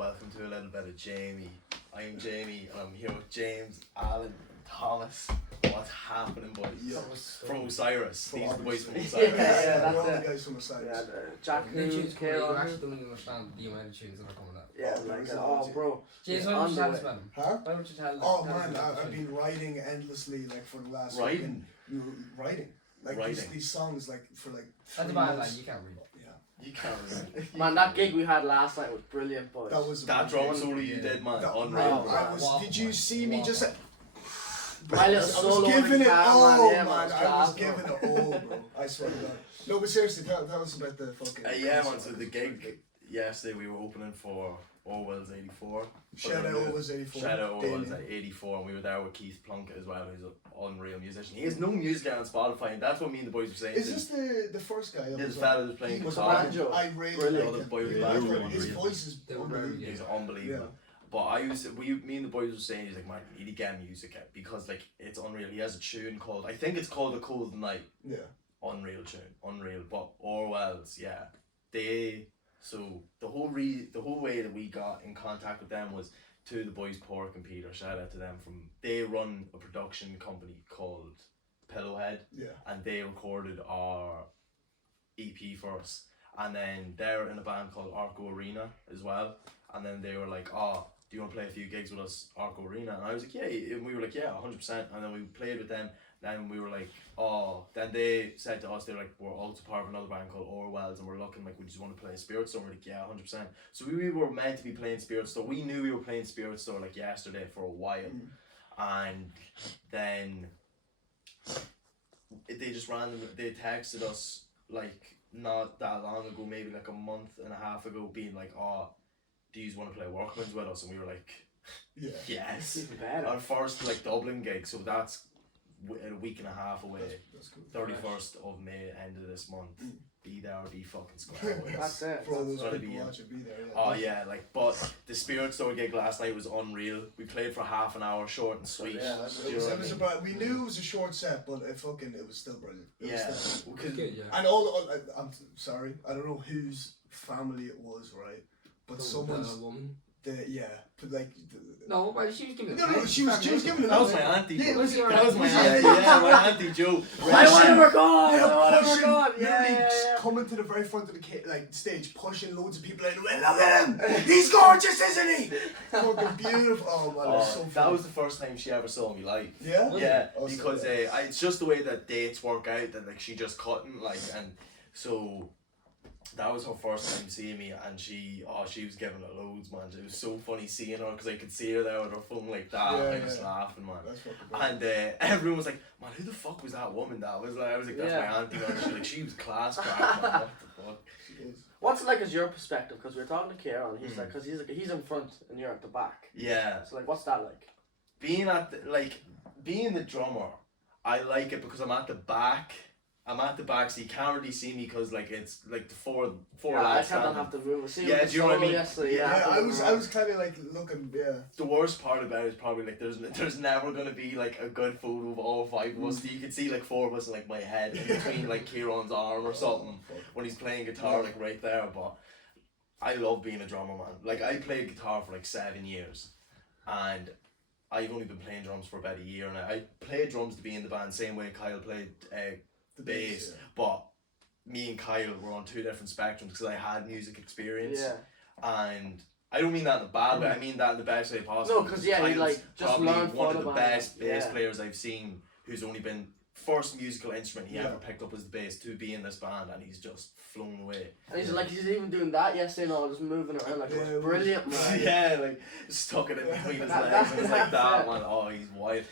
welcome to a little bit of Jamie. I'm Jamie and I'm here with James, Alan, Thomas. What's happening, boys? Yeah. From Osiris. From These are the boys from Osiris. Osiris. Yeah, We're all that's the guys from Osiris. Yeah, Jack The tunes Hughes, coming, you Kieran. actually don't even understand the amount of tunes that are coming out. Yeah, Oh, there like, is loads, yeah. bro. James, Yeah, why would you tell on us the about him? Huh? Why would you tell Oh tell us man, about I've him? been writing endlessly like for the last Writing? writing. Like Writing. These songs like for like 3 That's bad, months. like, you can't read. Yeah. You can't remember. Man, that gig we had last night was brilliant, boys. That was That drum amazing. solo you did, man. That- Unreal. Oh, I was. Wow. Did you see me just? My little I was solo on giving the it guitar, all, man. Yeah, man. man, it's I was class, giving bro. it all, bro. I swear to God. No, but seriously, tell us about the fucking. Yeah, man. concert. So the gig yesterday we were opening for Orwell's 84. Shout out Orwell's 84. Shout out Orwell's Damien. 84, and we were there with Keith Plunkett as well, who's an unreal musician. He has no music out on Spotify, and that's what me and the boys were saying. Is this the first guy? This fella was playing He was guitar. banjo. I really Brilliant. like him. Boy with Yeah, banjo, his unreal. voice is They were unbelievable. very He's unbelievable. Yeah. But me and the boys were saying, he's like, man, you need to get music out because like it's unreal. He has a tune called, I think it's called A Cold Night. Yeah. Unreal tune, unreal. But Orwell's, yeah, so the whole way that we got in contact with them was to the boys Pork and Peter. Shout out to them they run a production company called Pillowhead, Yeah. and they recorded our EP for us. And then they're in a band called Arco Arena as well. And then they were like, oh, do you want to play a few gigs with us, Arco Arena? And I was like, yeah. And we were like, yeah, 100%. And then we played with them. Then we were like, oh. Then they said to us, they were like, we're also part of another band called Orwell's, and we're looking like we just want to play Spirit Store. We're like, yeah, 100%. So we were meant to be playing Spirit Store. We knew we were playing Spirit Store like yesterday for a while. And then they just they texted us like not that long ago, maybe like a month and a half ago, being like, oh, do you want to play Workman's with us? And we were like, Yeah. yes. Even better. Our first like Dublin gig, so that's a week and a half away. That's cool. 31st of May, end of this month. Be there or be fucking square. That's it. For all those Gotta people be in. watching, be there. Yeah. Oh yeah, like, but the Spirit Store gig last night was unreal. We played for half an hour, short and sweet. Yeah, that's- Do you It was, know it what I was mean? about, we knew it was a short set, but it was still brilliant. It was Yeah, still- because Good, yeah. and I'm sorry, I don't know whose family it was, right? But someone's woman. but like No, but she was giving no, she was giving it that up. was my auntie. Yeah, bro. was your That was my auntie? auntie. Yeah, my auntie Joe. I want to record! I Yeah, want to pushing, record! literally Yeah. coming to the very front of the stage, pushing loads of people in. Look at him! He's gorgeous, isn't he? Fucking beautiful. Oh man, it was so funny. That was the first time she ever saw me live. Yeah. Yeah, Oh, so because yeah. it's just the way that dates work out that like she just couldn't like, and so that was her first time seeing me, and she was giving it loads, man. It was so funny seeing her because I could see her there with her phone like that, and I was Yeah. laughing, man. That's fucking brilliant. And everyone was like, man, who the fuck was that woman? I was like, that's Yeah. my auntie, man. She was class crack, man. What the fuck? She is. What's it like as your perspective? Because we were talking to Kieran, he's Mm. like, because he's in front and you're at the back. Yeah. So like, what's that like? Being the drummer, I like it because I'm at the back. So you can't really see me because like it's like the four Yeah, I lads can't standing. have the room. See, Yeah, with do you know what I the solo mean? yesterday, Yeah, I I was kind of like looking. Yeah. The worst part about it is probably like there's never gonna be like a good photo of all five of us. You can see like four of us in like my head in between like Kieran's arm or something Fuck. when he's playing guitar like right there. But I love being a drummer, man. Like I played guitar for like 7 years, and I've only been playing drums for about a year now. I played drums to be in the band, same way Kyle played The bass, yeah. but me and Kyle were on two different spectrums because I had music experience. Yeah. And I don't mean that in a bad way, I mean that in the best way possible. No, 'cause, yeah, you, Kyle's like, just probably learn one from of the the best band, bass yeah. players I've seen who's only been first musical instrument he Yeah. ever picked up was the bass to be in this band, and he's just flown away. And he's even doing that yesterday, just moving around like, Yeah, it it was was- brilliant, man. Yeah, like stuck it in between his That- legs and it's like that's that, man. Oh, he's wild.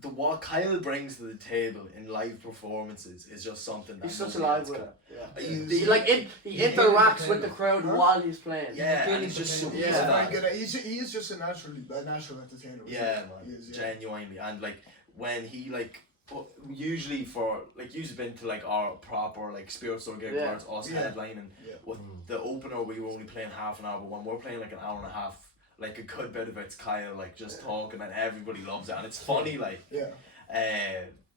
But what Kyle brings to the table in live performances is just something that He's such a nobody live else with can. it. Yeah. He- He he interacts hit with the the crowd Huh? while he's playing. Yeah, and he's just so Yeah. good He's at very that. good at. He is just a natural entertainer. Yeah, He man, is, yeah. genuinely, and like when he like usually for like you've been to like our proper like Spirit Store gig Yeah. where it's us Yeah. headlining. Yeah. With the opener, we were only playing half an hour, but when we're playing like an hour and a half, like a good bit of it's Kyle like just talking, and everybody loves it, and it's funny like. Yeah.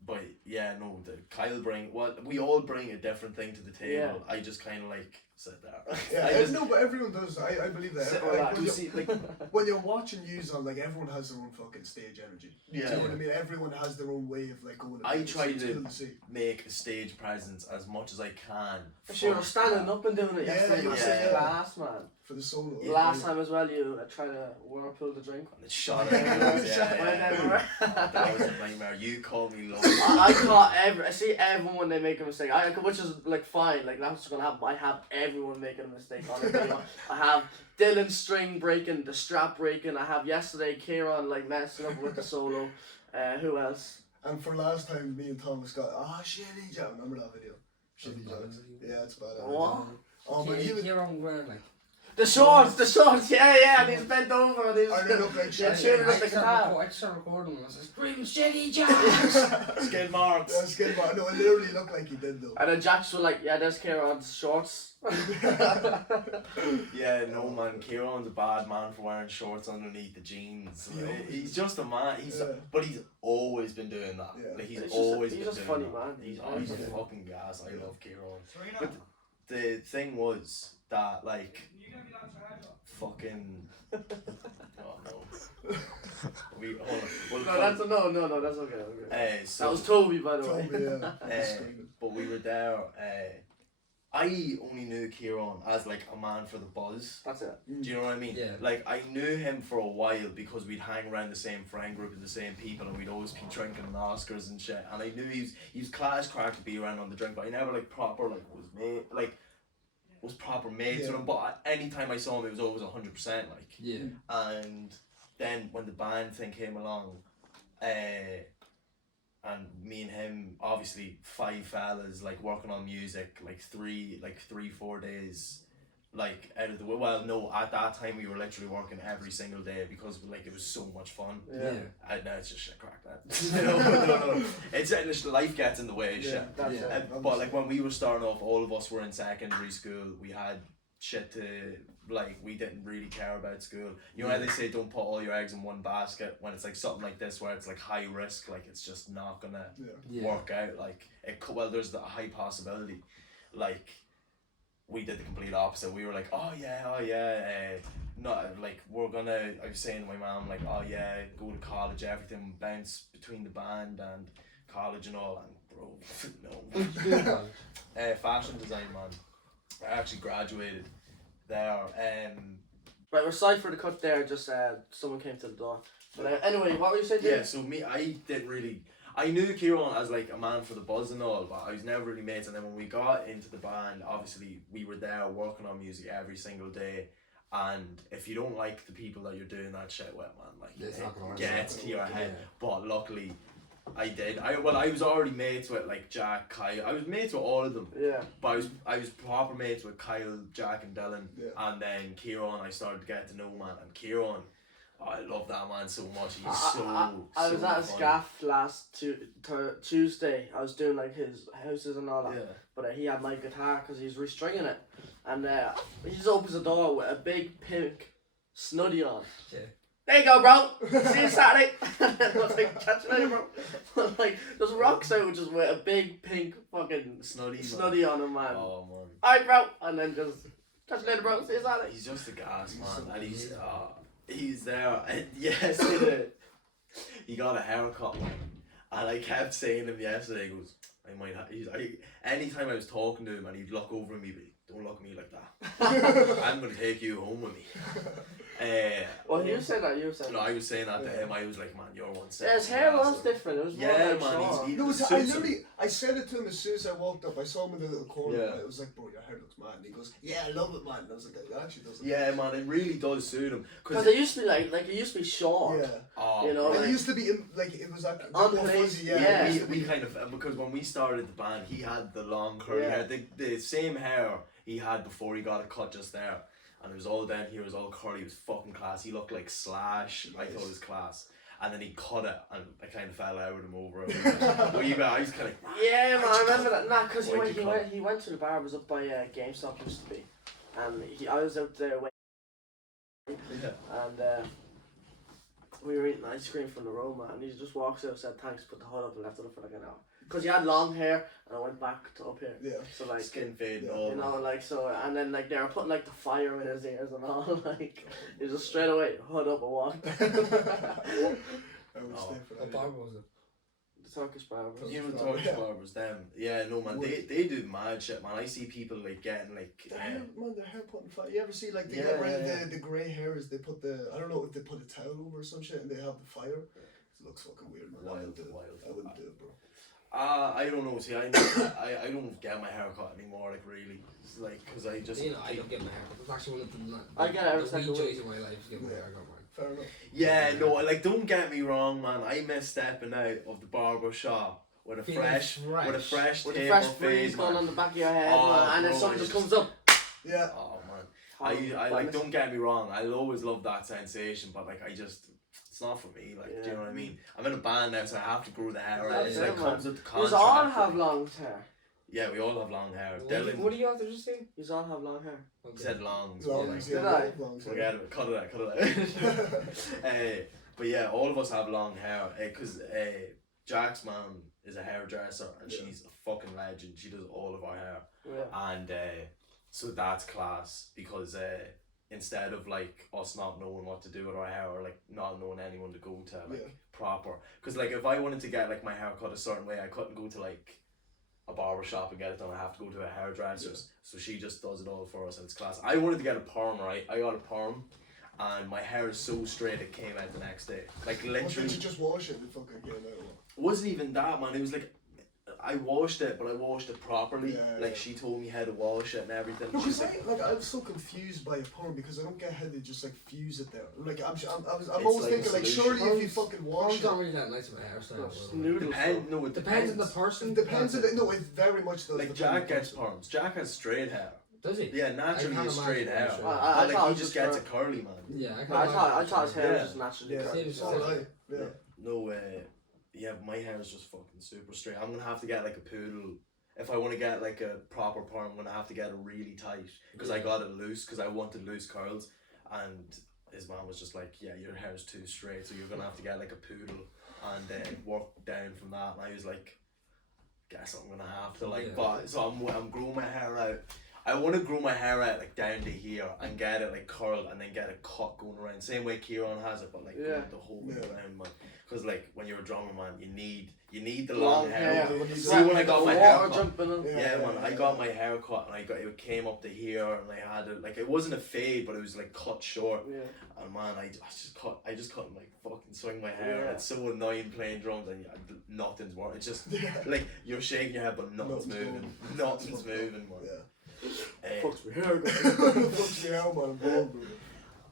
but yeah, no, Kyle we all bring a different thing to the table. I just kind of like sit there. Yeah, no, but everyone does. I believe that. Sit Like, relax. when, See, like, when you're watching news on, like, everyone has their own fucking stage energy. Do you know yeah, what I mean? Everyone has their own way of like going. I about it. try It's to- cool see. make a stage presence as much as I can. So you were standing up and doing it Yeah, yesterday. yeah, That's yeah. class, man. For the solo. Yeah. Last time as well, you tried to whirlpool the drink. And it shot Yeah, out. yeah. That was a nightmare. You called me low. I caught I see everyone when they make a mistake. Which is like fine, like that's what's gonna happen. I have everyone making a mistake on it. I have Dylan string breaking, the strap breaking. I have yesterday Kieran like messing up with the solo. Who else? And for last time, me and Thomas got shitty job. Remember that video? Shitty That's jokes. bad. Yeah, it's bad. What? Oh, but he was. You're on wearing like. The shorts, yeah, and he's bent over and he's I don't look like yeah, shit. tuning up the guitar. I started recording and I said, "Scream shitty jobs." Skid marks. That's good, man. No, it literally looked like he did though. And then Jack's were like, yeah, there's Kieran's shorts. Yeah, no man, Kieran's a bad man for wearing shorts underneath the jeans. Yeah. He's just a man. Yeah. But he's always been doing that. Yeah. Like he's He's always just been a doing funny that. man. He's a Yeah. fucking gas. I Yeah. love Kieran. But the thing was that like fucking. Oh no. We hold on. We'll No, that's okay. so, That was Toby, by the way. Told me, yeah. but we were there. I only knew Kieran as like a man for the buzz. That's it. Do you know what I mean? Yeah. Like I knew him for a while because we'd hang around the same friend group with the same people, and we'd always be drinking on Oscars and shit. And I knew he was class crack to be around on the drink, but I never like proper like was proper mates with him. But anytime I saw him, it was always 100%. Like. Yeah. And then when the band thing came along, and me and him, obviously 5 fellas like working on music, like 3-4 days, like out of the way. Well, no, at that time we were literally working every single day because like it was so much fun. Yeah. And now it's just shit crack that. no. It's life gets in the way. Yeah. Shit. That's Yeah. it. But like when we were starting off, all of us were in secondary school. We had shit to like. We didn't really care about school. You know how they say don't put all your eggs in one basket when it's like something like this where it's like high risk. Like it's just not gonna Yeah. work out. Like there's the high possibility. Like we did the complete opposite. We were like, oh yeah. Not like we're gonna. I was saying to my mom like, oh yeah, go to college. Everything bounce between the band and college and all. And bro, no. What did you do in college? Fashion design, man. I actually graduated there. Right, we're sorry for the cut there. Just someone came to the door. But anyway, what were you saying? Yeah, so I didn't really. I knew Kieran as like a man for the buzz and all, but I was never really mates. And then when we got into the band, obviously we were there working on music every single day. And if you don't like the people that you're doing that shit with, man, like It's not gonna it work. gets to your head. Yeah. But luckily, I did. I was already mates with like Jack, Kyle. I was mates with all of them. Yeah. But I was proper mates with Kyle, Jack, and Dylan, Yeah. and then Kieran. I started to get to know, man, and Kieran, I love that man so much. He's I was so at his funny. gaff last Tuesday. I was doing like his houses and all that. Yeah. But he had my guitar because he's restringing it, and he just opens the door with a big pink snuddy on. Yeah. There you go, bro. See you Saturday. I was like, catch you later, bro. Like, there's rocks out just with a big pink fucking snuddy on him, man. Oh man. Alright, bro. And then just catch you later, bro. See you Saturday. He's just a gas He's man, so and he's weird. he's there. And yes, he got a haircut, man. And I kept saying to him yesterday, he goes, I might have. Anytime I was talking to him, and he'd look over at me, but don't look at me like that. I'm gonna take you home with me. Well, you said that. You said No, that. I was saying that to him. I was like, man, you're one Yeah, his hair was different. It was more Yeah, like man, short. he No, I suits him. literally, I said it to him as soon as I walked up. I saw him in the little corner. Yeah. And I was like, bro, your hair looks mad. And he goes, yeah, I love it, man. And I was like, it actually does. Yeah, man, it really does suit him. Because it used to be like it used to be short. Yeah. oh, you know, Like, like- it used to be like it was like On more place, fuzzy. yeah. It used to we be- kind of because when we started the band, he had the long curly Yeah. hair, the same hair he had before he got it cut just there, and it was all down here, it was all curly. It was fucking class. He looked like Slash. I thought it was class. And then he cut it, and I kind of fell out with him over it. Well, you guys kind of Yeah, man, I remember that. Nah, because Why'd you cut? he went to the bar. It was up by GameStop used to be, and I was out there waiting, yeah. and we were eating ice cream from the road, man, and he just walks out, said thanks, put the hood up and left it up for like an hour. Because he had long hair, and I went back to up here. Yeah. So like, Skin fade. Yeah. Oh, you know, like, so, and then like they were putting like the fire in his ears and all, like, he just straight away hood up and walked. I would Oh. stay for What that. barber was it? The Turkish barbers. Even Oh, Turkish yeah. barbers, them. Yeah, no man, they do mad shit, man. I see people like getting like. Their hair, man, their hair putting fire. You ever see like they Yeah, get rid of yeah. the grey hairs? They put I don't know if they put a towel over or some shit and they have the fire. It looks fucking weird, man. I Wild, wouldn't do it. wild. I wouldn't do it, bro. I don't know. See, I don't get my hair cut anymore. Like really, it's like because I just. You know, I don't get my hair cut. It's actually one of the I get it every the second wee week. joys of my life is getting my hair cut, man. Fair enough. Yeah, no, like don't get me wrong, man. I miss stepping out of the barber shop with a Feeling fresh, fresh. with a fresh With the tape fresh of breeze fade, going man. on the back of your head, Oh, man, and then bro, someone I just just- comes up. Yeah. Oh man, I like don't get me wrong. I'll always love that sensation, but like it's not for me. Like, do you know what I mean? I'm in a band now, so I have to grow the hair out. That's It like it, comes man. with the You contract. all have long hair. Yeah, we all have long hair. What do you have to just say? You all have long hair. Okay. said long. Longs, Did yeah. I? Longs, Forget it. Cut it out. Cut it out. But yeah, all of us have long hair because Jack's mom is a hairdresser and she's a fucking legend. She does all of our hair, Yeah. and so that's class because instead of like us not knowing what to do with our hair or like not knowing anyone to go to like Yeah. proper, because like if I wanted to get like my hair cut a certain way, I couldn't go to like a barber shop and get it done. I have to go to a hairdresser's. So she just does it all for us and it's class. I wanted to get a perm, right? I got a perm and my hair is so straight it came out the next day. Like Well, literally, did you just wash it and fucking get it out? it wasn't even that, man. It was like I washed it, but I washed it properly. Yeah, Like yeah. she told me how to wash it and everything. No, She's because like, I was so confused by a perm because I don't get how they just like fuse it there. Like I'm It's always like a thinking like solution. surely if you fucking wash Perms it. don't really that nice of a hairstyle. Just but- noodles. no, it Depends on the person. It depends on the, no, it very much does. Like depend Jack on the gets person. perms. Jack has straight hair. Does he? Yeah, naturally can't he's straight imagine hair. straight hair. But I like thought he it just was gets for- it curly, man. Yeah, No, I thought his hair Yeah. was just naturally Yeah, cut. Same as so mine. right. Yeah. No, yeah, my hair is just fucking super straight. I'm gonna have to get like a poodle. If I want to get like a proper perm, I'm gonna have to get it really tight because I Yeah. got it loose because I wanted loose curls, and his mom was just like, "Yeah, your hair's too straight, so you're gonna have to get like a poodle and work down from that." And I was like, "Guess I'm gonna have to like." Yeah. But so I'm growing my hair out. I want to grow my hair out like down to here and get it like curled and then get a cut going around. Same way Kieran has it, but like Yeah. going the whole way Yeah. around, man. Because like when you're a drummer, man, you need the Long long hair. hair. Yeah. See when I got my hair water cut. jumping in. Yeah, man, I got my hair cut and it came up to here and I had it like it wasn't a fade, but it was like cut short. Yeah. And man, I just couldn't like fucking swing my hair. Yeah. It's so annoying playing drums and nothing's working. It's just Yeah. like you're shaking your head but nothing's Nothing's moving. moving. Nothing's moving, man. Yeah. Fucks me hair. Fucks me out, man. Bald, bro.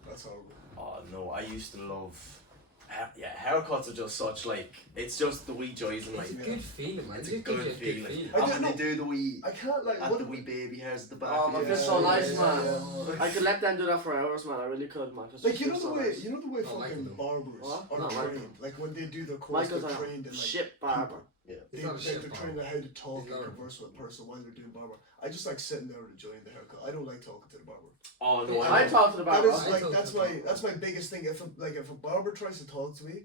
That's horrible. Oh no, I used to love. Haircuts are just such like it's just the wee joys in It's a life. good feeling, man. It's It a just gives good you a good feeling. feeling. I And don't when they know. do the wee, I can't like at what the wee baby hairs at the back. Oh, of my your fist head. so nice, yeah, man. yeah. I could let them do that for hours, man. I really could, man. Just Like you know feels the so way nice. I like fucking them. barbers What? are No, trained. Michael. Like when they do their course, Michael's they're a trained in like shit barber. He's not a shit they're barber. trained on how to talk He's and learning. converse with a person while they're doing barber. I just like sitting there and enjoying the haircut. I don't like talking to the barber. Oh no, I talk to the That barber. is I like talk that's to my the that's my biggest thing. If a barber tries to talk to me,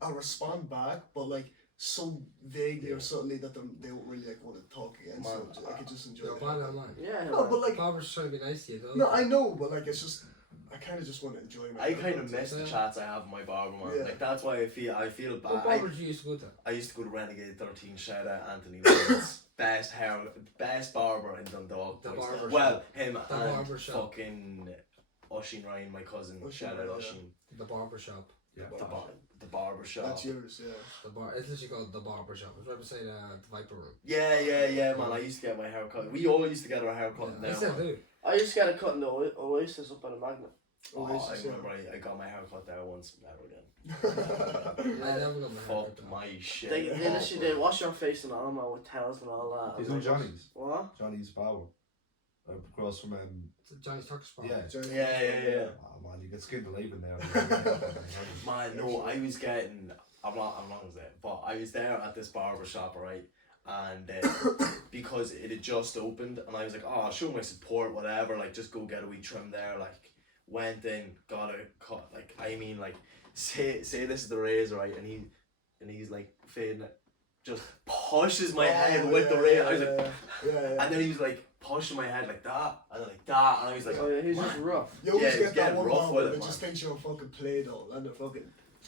I'll respond back, but like so vaguely or subtly that they don't really like want to talk again. So Man, I could just enjoy You're it. bad online. Yeah. No, but like Barbers trying to be nice to you, though. no, I know, but like it's just I kind of just want to enjoy my. I kind haircut. of miss the Yeah. chats I have with my barber, man. Yeah. Like that's why I feel bad. What barbers do you used to go to? I used to go to Renegade 13. Shout out Anthony Lawrence. best barber in Dundalk. The boys. barber Well, shop. him The and barber shop. fucking Oisin Ryan, my cousin. Oisin Shout out Ryan, yeah. Oisin. The barber shop. Yeah, The barber shop. That's yours, yeah. It's literally called the barber shop. It's right beside the Viper Room. Yeah, man. I used to get my hair cut. We all used to get our hair cut I now. still man. do. I used to get a cut in the Oasis up on the Magnet. Oh, I Oasis, yeah. remember I got my hair cut there once. Never again. I never got my hair Fucked cut. my shit. They literally they wash your face and all, man, with towels and all that. He's on Johnny's. What? Johnny's Barber. Across from Johnny's Turkish barber. yeah. Yeah. Oh man, you get skinned alive in there. Man, no, I was getting. I'm not as it, but I was there at this barber shop, right? And because it had just opened, and I was like, oh, I'll show my support, whatever. Like, just go get a wee trim there, like. went in, got a cut. Like I mean, like say this is the razor, right? And he's like fading it, just pushes my head with the razor. I was like, and then he was like pushing my head like that, and then like that, and I was like, Oh yeah, he's just rough. You always Yeah, get it's that getting one rough barber with it, that man. just thinks you're a fucking Play-Doh and they're fucking...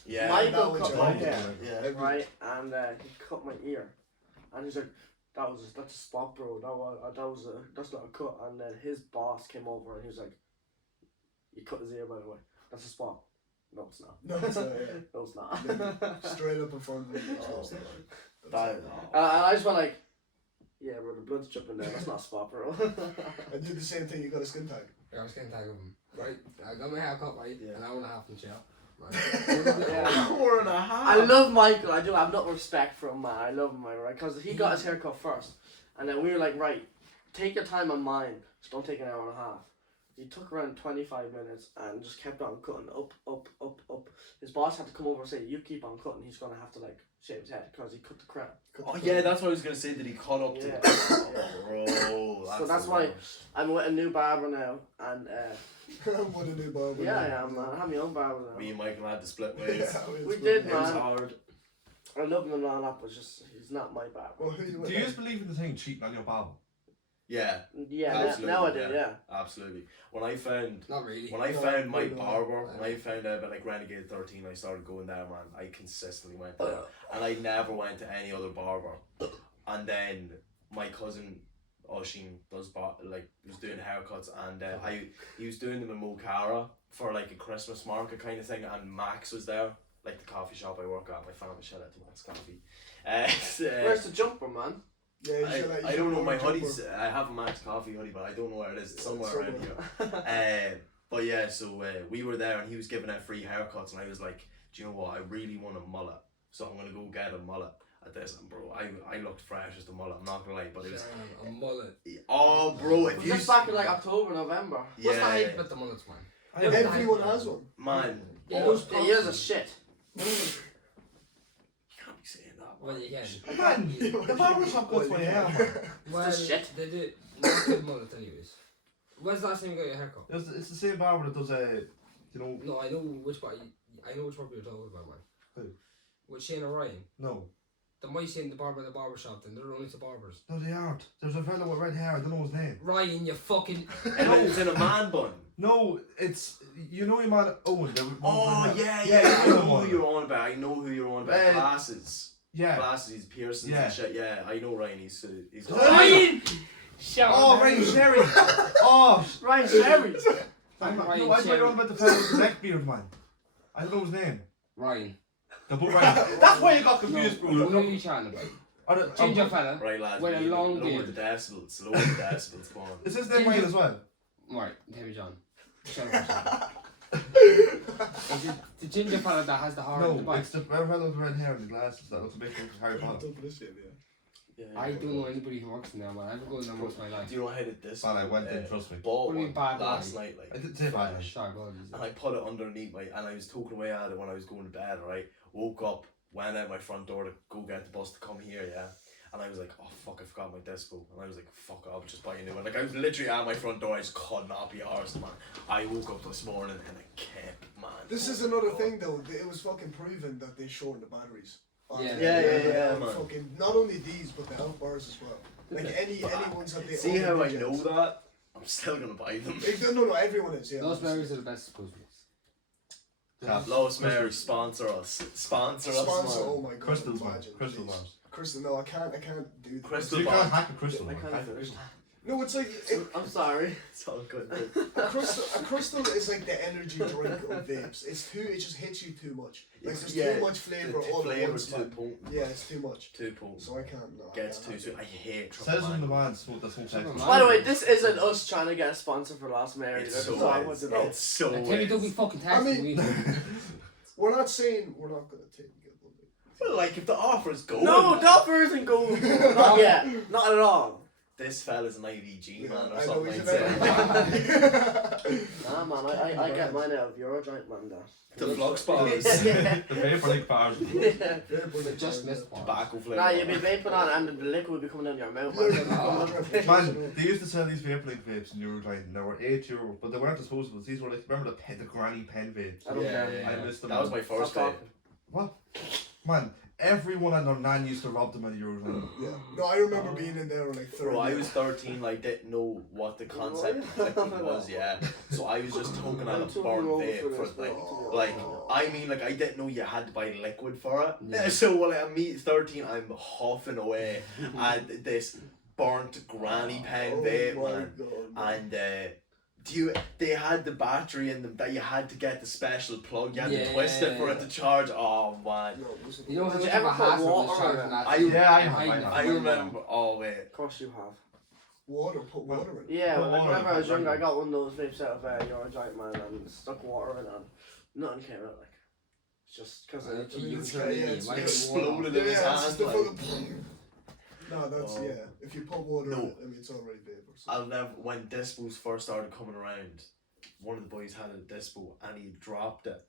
yeah, Michael that cut was my your- hair, yeah. right? And he cut my ear, and he's like, that's a spot, bro. That's not a cut. And then his boss came over and he was like, you cut his ear, by the way. That's a spot. No, it's not. No, it's not, yeah. No, it's not. Straight up in front of me. Oh, That's it. And I just went like, yeah, bro, the blood's dripping there. That's not a spot, bro. I did the same thing, you got a skin tag. I was getting tag of him. Right, I got my hair cut, right? Yeah. An hour and a half in jail. Right. Yeah. Hour and a half. I love Michael. I do. I have not respect for him, man. I love him, right? Because he got his hair cut first, and then we were like, right, take your time on mine. Just don't take an hour and a half. He took around 25 minutes and just kept on cutting up. His boss had to come over and say, you keep on cutting. He's gonna have to like shave his head because he cut the crown. Oh yeah, that's what I was gonna say. Did he cut up to? Yeah. Oh, bro, So that's the why worst. I'm with a new barber now, and I'm with a new barber. yeah, I am. I have my own barber now. Me and Michael had to split ways. We did, It was man. hard. I love him and all that, but just he's not my barber. Well, who you with Do you now? just believe in the thing cheating on your barber? Yeah, Yeah, absolutely, now I do. Yeah. absolutely. When I found Not really. When I No, found my no. barber, when I found out about like Renegade 13, I started going there, man. I consistently went there. And I never went to any other barber. And then my cousin, Oshin, was doing haircuts, and he was doing them in Mocara for like a Christmas market kind of thing, and Max was there, like the coffee shop I work at. My family, shout out to Max Coffee. Where's the jumper, man? Yeah, you should, like, you I should don't know wear my a jumper. hoodies. I have a Max Coffee hoodie, but I don't know where it is. It's somewhere Somewhere. around here. But yeah, so we were there and he was giving out free haircuts, and I was like, do you know what? I really want a mullet, so I'm gonna go get a mullet at this. And bro, I looked fresh as the mullet. I'm not gonna lie, but it was A mullet. oh, bro, if Was you this back in like October, November? What's the hype yeah, about the mullets, man? I have- Everyone has one. man, Yeah, oh, those The ears are shit. you can't be saying that. Well, man. you can. Man, the barber shop cuts my hair, man. Well, shit. they do. Not good mullet, anyways. When's the last time you got your haircut? It's the same barber that does you know, No, I know which one. I know which one you're talking about, man. Who? With Shane O'Ryan. no. The mice in the barber in the barber shop, then they're only to barbers. No, they aren't. There's a fellow with red hair, I don't know his name. Ryan, you fucking. And it's in a man bun. No, it's, you know your man Owen. Oh yeah, Yeah, I the know other one. who you're on about. I know who you're on about. Glasses. Yeah. Glasses, he's piercings Yeah. and shit. Yeah, I know Ryan. He's Ryan! Shout Oh, out, Ryan Sherry. Oh, Ryan Sherry. I'm, Ryan no, I Sherry. thought on about the fellow with the neck beard, man. I don't know his name. Ryan. The book Ryan. That's why you got confused, No, bro. who are you chatting about? Or the- Ginger fella. Right, lads. With a we need to long lower beard. the decibels. Lower the decibels. Come on. Is his name Ryan as well? Right, David John. Shut up. Is it the ginger fella that has the heart in the No, back? it's the fellow with red hair and the glasses that looks a bit like Harry Potter. Don't listen, yeah. Yeah, I don't know anybody who works in there, man. I've been going there most of my life. Do you know how did this? Man, I went in, trust me. Bought What do you one mean bad last line? night, like. I didn't say bad. fresh. Sorry, go on. And I put it underneath my, and I was talking away at it when I was going to bed, right? Woke up, went out my front door to go get the bus to come here, yeah? And I was like, oh fuck, I forgot my disco. And I was like, fuck, I'll just buy a new one. Like, I was literally at my front door, I just could not be arsed, man. I woke up this morning and I kept, man. This oh is my another God. thing though, it was fucking proven that they shorten the batteries. Yeah. Yeah, man. Fucking, not only these, but the health bars as well. Like any ones that they See how I own know rejects. that? I'm still gonna buy them. No, everyone is, yeah. Those obviously. berries are the best supposed Yeah. Lois Mary, sponsor us. Sponsor us, Sponsor, man. oh my god. Crystals, man. imagine, Crystal please. bars. Crystal, no, I can't do that. Crystal You bar. can't hack a crystal, I man. can't Hack a finish. crystal. No, it's like I'm sorry. It's all good. a crystal is like the energy drink of vapes. It just hits you too much. Like there's too much flavor all at Flavor's once, too man. potent. Yeah, it's too much. Too potent. So I can't. No, I Gets can't too have sweet. it. I hate Says triple from the mango. man smoke that's Triple sex. man. By the way, this isn't us trying to get a sponsor for Lost Mary. It's That's so all I is. want to know. It's so Like, Timmy, don't be is. fucking I texting mean- me. We're not saying we're not gonna take it. Well, like if the offer's going. No, Dopper isn't gold. Not yet. Not at all. this fella's an IVG man or I know something. he's I'd say. an Nah, man, I get mine out of Eurojoint, man. There. The flux bars. Yeah. The vapor like bars. Yeah. But just missed one. Tobacco flavour. Nah, you'd be vaping on and the liquid would be coming down your mouth. Man, they used to sell these vapor like vapes in Eurojoint and they were €8, but they weren't disposables. These were like, remember the granny pen vapes? I don't care. I missed them. That was my Stop first vape. talking. What? Man, everyone and their nan used to rob them at Eurojoint. Yeah. No, I remember being in there like 30. Bro, I was 13, like, didn't know what the concept of liquid was, yeah. So I was just toking on a burn vape for, I mean, like, I didn't know you had to buy liquid for it. Yeah. So, when I'm 13, I'm huffing away at this burnt granny pen vape, man. And, they had the battery in them that you had to get the special plug. You had to twist it for it to charge. Oh, man. You know how Did much you of ever a hassle put was water charging on that? I- too? yeah, I And have, hiding I it I from remember. Oh, wait. Of course you have. Put water in. Yeah, Put well, like water whenever I was in, younger, I right. got one of those vapes out of Eurojoint, man, and stuck water in it, and nothing came out, like. It's just because Well, of... you can it's turn kinda- it yeah, in, it's why exploded. don't in his Yeah, it's hand, the like. fucking. No, that's Oh. yeah. If you put water No. in it, I mean, it's already vapor. So. I'll never. When dispos first started coming around, one of the boys had a dispo and he dropped it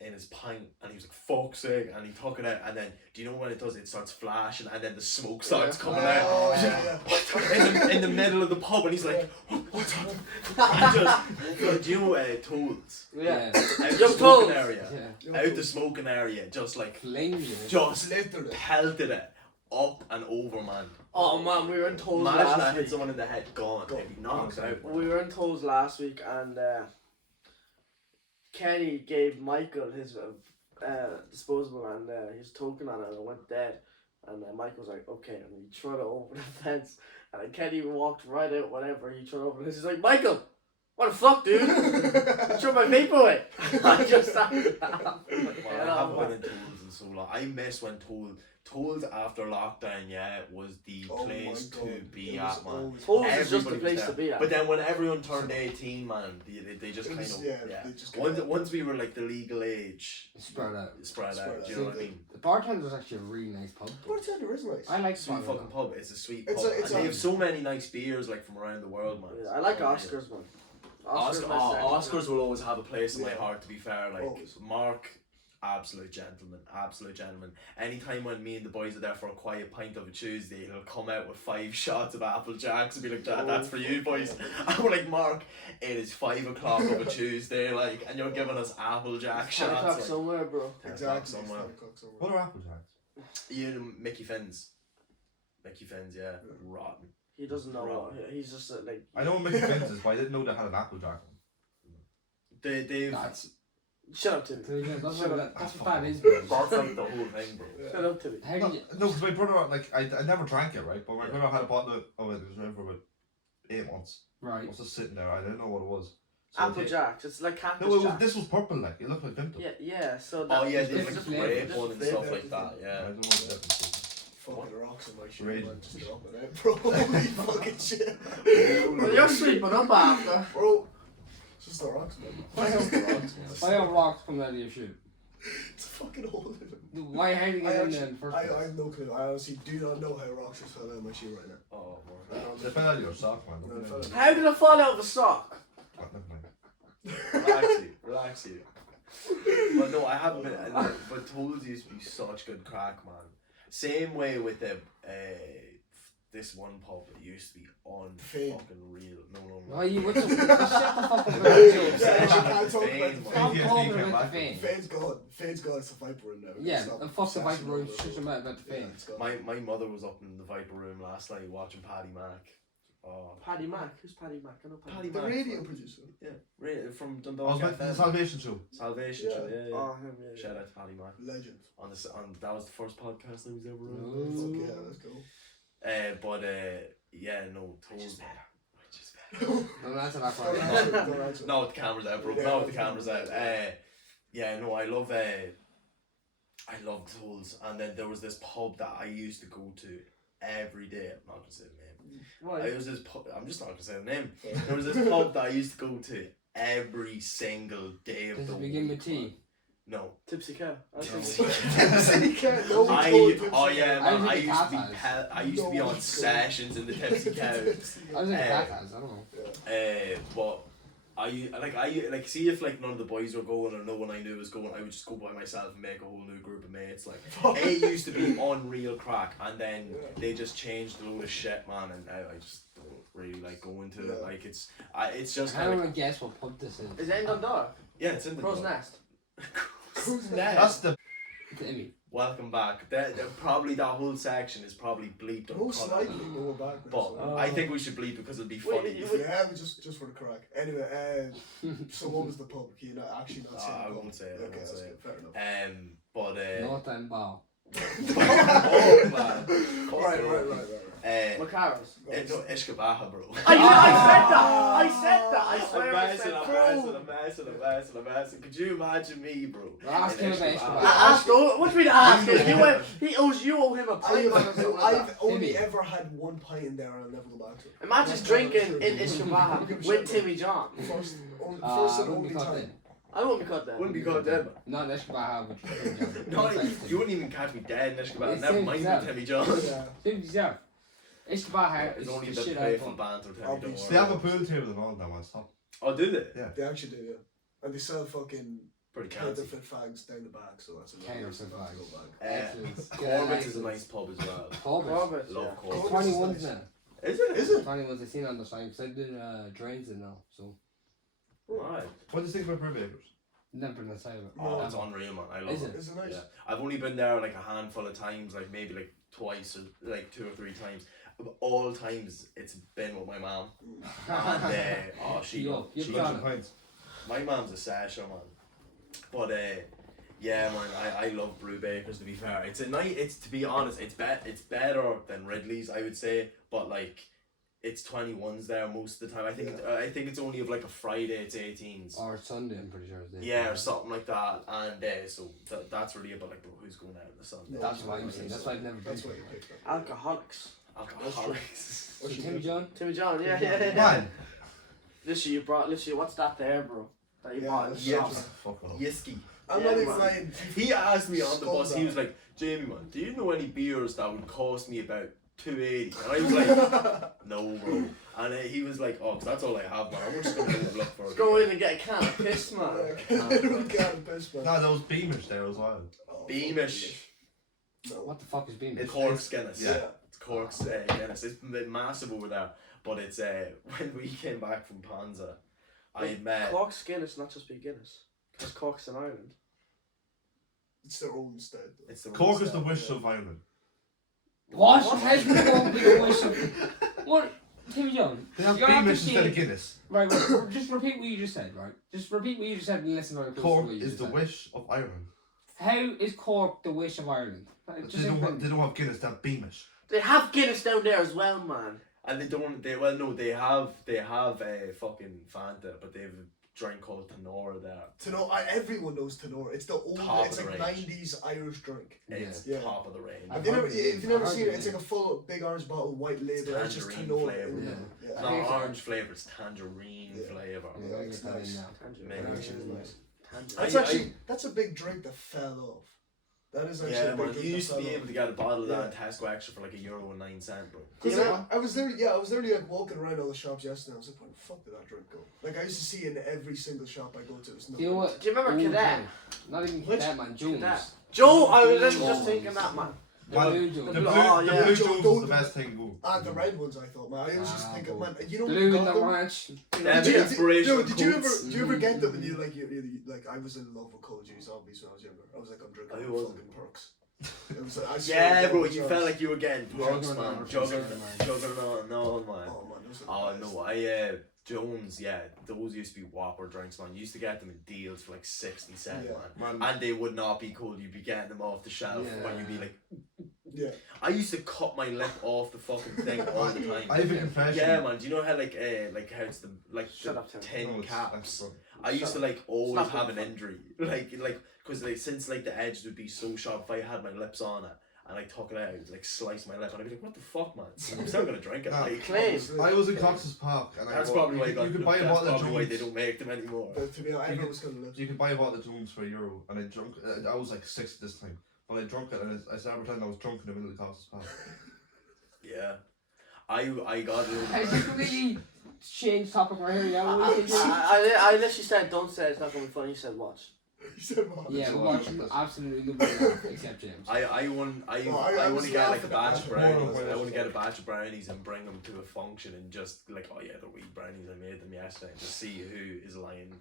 in his pint and he was like, "Fuck's sake!" And he took it out, and then do you know when it does? It starts flashing and then the smoke starts coming out. Oh, He's yeah, like, in the middle of the pub, and he's like, "What's up?" And just, do you know Tools? Yeah. Out the Young smoking Tools. area, Yeah. out the smoking area, just like Fling you. just Literally. pelted it up and over, man. Oh, man, we were in Tolls Imagine last that hit week. someone in the head, gone. They'd be knocked out. We were in Tolls last week, and Kenny gave Michael his disposable, and he was toking on it, and it went dead. And Michael was like, "Okay," and he threw it over the fence, and then Kenny walked right out. Whatever he threw it over, and he's like, "Michael, what the fuck, dude? You threw my vape away." I just started laughing. Well, I haven't been in Tools in so long. I miss when Tools after lockdown, was the Oh place my to God. be It was at, man. always- Tolls is just the Everybody was place there. to be at. But then when everyone turned 18, man, they just It kind was- of yeah, they just Once kinda- once we were like the legal age, Spread out. spread Spread out. out. Do you know what I mean? The bartender was actually a really nice pub. Bartender is nice. I like Sweet Bartender. fucking pub. It's a sweet It's pub. a- it's and they a- have so many nice beers like from around the world, man. Yeah, I like Oh, Oscars, man. Oscars will always have a place in my Yeah. heart. To be fair, like Always. Mark, absolute gentleman. Anytime when me and the boys are there for a quiet pint of a Tuesday, he'll come out with 5 shots of Apple Jacks and be like, "That's for you, boys." And we're like, "Mark, it is 5 o'clock of a Tuesday, like, and you're giving us Apple Jack shots." Talk Like, somewhere, bro. 10 o'clock Exactly. somewhere. 10 o'clock somewhere. What are Apple Jacks? You know Mickey Finn's. Yeah, rotten. He doesn't know Bro. what. He's just like. I know what Mickey Finn's is, but I didn't know they had an Apple Jack. They've That's, Shut up, Timmy. that's Shut what up. that's what that is, bro. burnt out the whole thing, bro. Shut up, Timmy. How No, do you... because my brother, like, I never drank it, right? But my Yeah. brother had a bottle of it. It was around for about 8 months. I Right. was just sitting there. I didn't know what it was. So I Apple did- Jacks. It's like Cactus No, Jacks. this was purple, like. It looked like Vimto. Yeah. So Oh that yeah, it's they just like flavor, grape just one and flavor. stuff like that. I Yeah. don't know what the difference is. Fucking rocks in my shit, Raging. man. Just drop it out, bro. Holy fucking shit. Well, you're sweeping up after. Bro, it's just the rocks, man. Why have rocks coming out of your shoe? It's a fucking hole in it. Why how did you I get in actually- there in the first I place? have no clue. I honestly do not know how rocks just fell out of my shoe right now. Oh man. They fell out of your sock, man. No, it fell out. How did it fall out of the sock? Oh, never mind. Relax you. But no, I haven't been. But Tolls used to be such good crack, man. Same way with the this one pub that used to be Fame. unfucking real. No. Why you what's up? Shut the fuck up Yeah, about it. Yeah, obsession I with can't the talk fame, about man. the Stop PTSD talking came about back. the fame. Fane's gone. Fane's gone. It's the Viper Room now. Yeah, Stop and fuck the obsessing Viper Room, over it. shut your mouth about the Yeah, fame. it's gone. My mother was up in the Viper Room last night watching Paddy Mac. Oh, Paddy Mac. Who's Paddy Mac? I know Paddy. Paddy The Mac. radio producer. Yeah, from I Dundalk was with the FM. Salvation Show. Salvation Yeah. Show. Yeah. Oh, him, yeah. Shout out to Paddy Mac. Legend. That was the first podcast I was ever on. Fuck Ooh. yeah, let's go. Yeah, no, Tolls. Just Don't answer that Don't question. answer, don't answer. No, with the cameras out, bro. Yeah, No, with the cameras out. Yeah, no, I love Tolls, and then there was this pub that I used to go to every day. I'm not gonna say the name. Why? It was this pub. I'm just not gonna say the name. There was this pub that I used to go to every single day of Does the it week. begin with T? man. No. Tipsy cow. I was No. thinking- You can't. No one I told Tipsy oh Cow. yeah, I man. was I in used to be Tatas. I used to be No on one's sessions in the Tipsy Cow. I was in Eh, Tatas, I don't know. But I see if like none of the boys were going or no one I knew was going, I would just go by myself and make a whole new group of mates. Like it used to be unreal crack, and then they just changed a load of shit, man. And I just don't really like going to it. Yeah. Like it's just I kind don't of want to guess what pub this is. Is it in Dundalk? yeah, it's in the Crow's book. Nest. Who's That's the. Timmy. Welcome back. Probably that whole section is probably bleeped or Most cut out. likely we were back. But I think we should bleep because it'll be Wait, funny. Yeah, but just for the crack. Anyway, so what was the pub? Can you not actually not say I the pub? won't say it. I Okay, won't that's say good. Fair enough. But North End Bow. oh man. Right. Macara's. No, Ishkabaha, bro. I said that. I swear I said I'm messing. Could you imagine me, bro? Ask in him about Ishkabaha? Ishkabaha. I asked, what do you mean ask him? You owe him a pint or something like I've that. only Timmy. ever had one pint in there and I'll never go back to it. Imagine drinking in Ishkabaha with Timmy John. First and I only wouldn't be caught time. then. I won't be caught then. Wouldn't be caught dead. Not Ishkabaha, but Timmy John. No, you wouldn't even catch me dead in Ishkabaha. It's Never Timmy mind John. Timmy John. Yeah. Timmy John. Ishkabaha It's is only the the shit play out from of banter Timmy, I'll don't be- They have a worry. pool table and all that one. Stop. Oh, do they? They actually do, yeah. And they sell fucking Pretty fancy. counterfeit fags down the back, so that's a good Counterfeit reason not to go fags. back. Excellent. Corbett's is a nice pub as well. Corbett. Corbett, Love yeah. Corbett. Corbett. 21s now. Is it? Is it? 21s I seen on the sign because I did drains in now, so Right. What do you think about Pearl Bakers? never been inside of it. Oh, it's unreal, man. I love Is it. it? Is it nice? Yeah, I've only been there like a handful of times, like maybe like twice or like 2 or 3 times. Of all times, it's been with my mom, and oh, she Yo, you've she done Bunch it. of pints. my mom's a sasha man, but yeah, man, I love Brew Bakers. To be fair, it's a night. It's to be honest, it's better than Ridley's, I would say, but like. It's 21s there most of the time. I think I think it's only of like a Friday. It's 18s. Or Sunday, I'm pretty sure. It's the- Yeah, or something like that. And so that's really about like, bro, who's going out on the Sunday? That's what I'm saying. That's why I've never been. That's to why it. you picked it. Alcoholics. Alcoholics. So Timmy John. Timmy John, yeah. Man. Literally, you brought, what's that there, bro? That you Yeah, bought in the yeah, shop. Fuck off. Yiski. I'm Yeah, not even man. lying. He asked me on the bus. He Scumbag. was like, "Jamie, man, do you know any beers that would cost me about $2.80?" And I was like, "No, bro." And he was like, "Oh, 'cause that's all I have, man. I'm just gonna go look for Let's it." go in and get a can of piss, man. We can't piss, man. No, those Beamish there as well. Oh, Beamish. No. What the fuck is being? It's- Cork's Guinness. Yeah. It's Cork's Guinness. It's massive over there. But it's when we came back from Panza, I met. Cork's Guinness, not just be Guinness. Because Cork's in Ireland. It's their own style. though. It's the Cork is the wish of Ireland. What? How's the Cork be the wish of? What? Timmy John. They have You're not Beamish instead of proceeding- Guinness. Right, just repeat what you just said, right? Just repeat what you just said and listen very close to Cork what you is just the said. wish of Ireland. How is Cork the wish of Ireland? They don't have Guinness, they have Beamish. They have Guinness down there as well, man. And they don't. They well no. They have a fucking Fanta, but they have a drink called Tenora there. Tenor, everyone knows Tenor. It's the old, Top it's of the like range. 90s Irish drink. It's Yeah. top of the range. I've If you heard never, it, if you've yeah. never I've seen heard it, it's it, like a full big orange bottle, white label. It's just Tangerine Tenor. flavour. in Yeah. it. It's Yeah. not Okay, so- orange flavour. It's tangerine Yeah. flavour. I'm gonna it's get that in nice. now. Maybe Yeah, we should it's do nice. Tangerine. That's I- actually that's a big drink that fell off. That is actually Yeah, a big man. drink You that used to fell be off. able to get a bottle of that Yeah. in Tesco Extra for like €1.09, bro. Because Yeah. I was literally like walking around all the shops yesterday. I was like, where the fuck did that drink go? Like I used to see in every single shop I go to. It's Do you know what? Do you remember Ooh, Cadet? Jones. Not even Which- Cadet, man. Jones. Cadet. Joe, I was Jones. just thinking that, man. The Man, Blue The Jones. blue, Oh, the yeah. blue Joe, Jones don't- is the best thing go. The red ones, I thought, man. I was just thinking, man, you know, Blue we in got the them. ranch. Them Did you- inspirational did you quotes. ever, do you ever get them and you like I was in love with Cold Juice Zombies when I was younger. I was like, I'm drinking Who wasn't? fucking perks. It was like, I swear Yeah, to bro. God, You it felt was- like you were getting drugs, man. Juggernaut. Juggernaut. No, man. Oh man, those are the Oh best. no, Jones, yeah, those used to be Whopper drinks, man. You used to get them in deals for like 60 cents, Yeah. man. And they would not be cold. You'd be getting them off the shelf, Yeah. and you'd be like, Yeah. I used to cut my lip off the fucking thing all the time. I have a confession. Yeah, man. Do you know how like how it's the Shut up, Tim. tin No, it's- caps? that's- I used to like always Stop have it. an injury, like because like since like the edge would be so sharp if I had my lips on it, and I took it out, it was like sliced my lip, and I'd be like, what the fuck, man? I'm still gonna drink it. Nah. Like, Clean. I was in Cox's Park, and that's I probably why you could buy a bottle of why they Jones. don't make them anymore. But to be honest, You everyone was gonna live. You could buy a bottle of Jones for €1, and I drunk. I was like 6 at this time, but I drunk it, and I started pretending I was drunk in the middle of Cox's Park. Yeah, I got I it. just completely changed topic right here. Yeah, what do you think? I literally said, don't say it's not gonna be funny. You said watch. He said, "Man, Yeah, it's we all watch right." absolutely nobody laugh except James. I want I to was get like a laughing batch at of that. brownies. More I want to than get a batch of brownies and bring them to a function and just like, oh yeah, they're wheat brownies. I made them yesterday. And just see who is lying.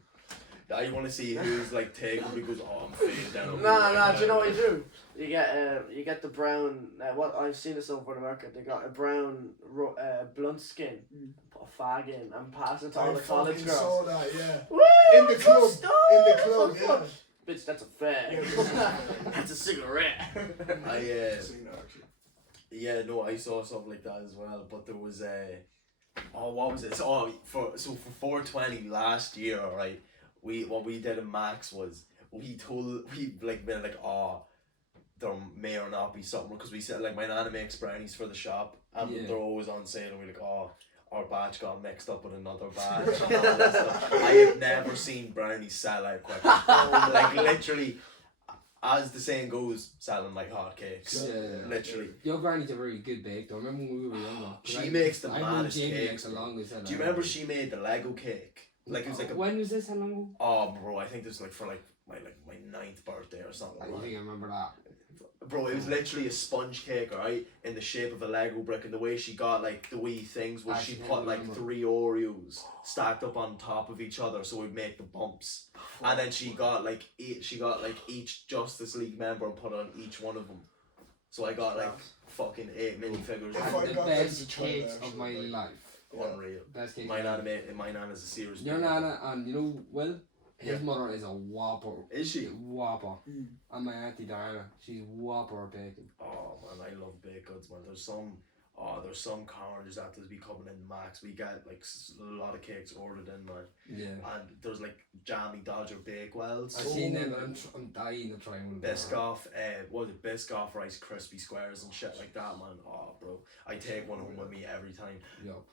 I want to see who's like taking because oh I'm fading down. No, do you know what you do? You get the brown. What I've seen this over in America. They got a brown blunt skin. Put a fag in and pass it to all I the college fucking girls. saw that, yeah. Woo! In the club. Stop! In the club, yeah. Bitch, that's a fag. Yeah, That's a cigarette. I Seen that, actually. yeah no I saw something like that as well. But there was what was it? So for 420 last year, right? What we did in Max was we like been like there may or not be something because we said like my nana makes brownies for the shop and Yeah. they're always on sale and we're like our batch got mixed up with another batch and all that stuff. I have never seen brownies sell out quicker. Like literally, as the saying goes, selling like hotcakes. Yeah. Literally. Your granny's a very good bake though. Remember when we were younger? 'Cause She I- makes the I maddest Jamie cakes, makes the bro. longest. Do you remember she made the Lego cake? Like it was like a When was this? How long ago? oh bro, I think this was like for like my 9th birthday or something I like think I remember that. Bro, it was literally a sponge cake, alright, in the shape of a Lego brick, and the way she got like the wee things was she Actually, put I like remember. 3 Oreos stacked up on top of each other so we'd make the bumps. And then she got like each Justice League member and put on each one of them. So I got like fucking 8 minifigures. If Had I the got them best to try cakes that, of my actually, life. Unreal. Best cakes. My of my life. nana's a serious Your baker. nana and you know Will, his Yeah. mother is a whopper. Is she? Whopper. Mm. And my auntie Diana, she's whopper at baking. Oh man, I love baked goods, man. There's some carnage that does be coming in Max. We get like a lot of cakes ordered in, man. Yeah. And there's like Jammy Dodger Bakewells. I've seen them and I'm dying to try one. Biscoff, what was it? Biscoff Rice Krispie Squares and shit like that, man. Oh, bro, I take one home with me every time. Yup.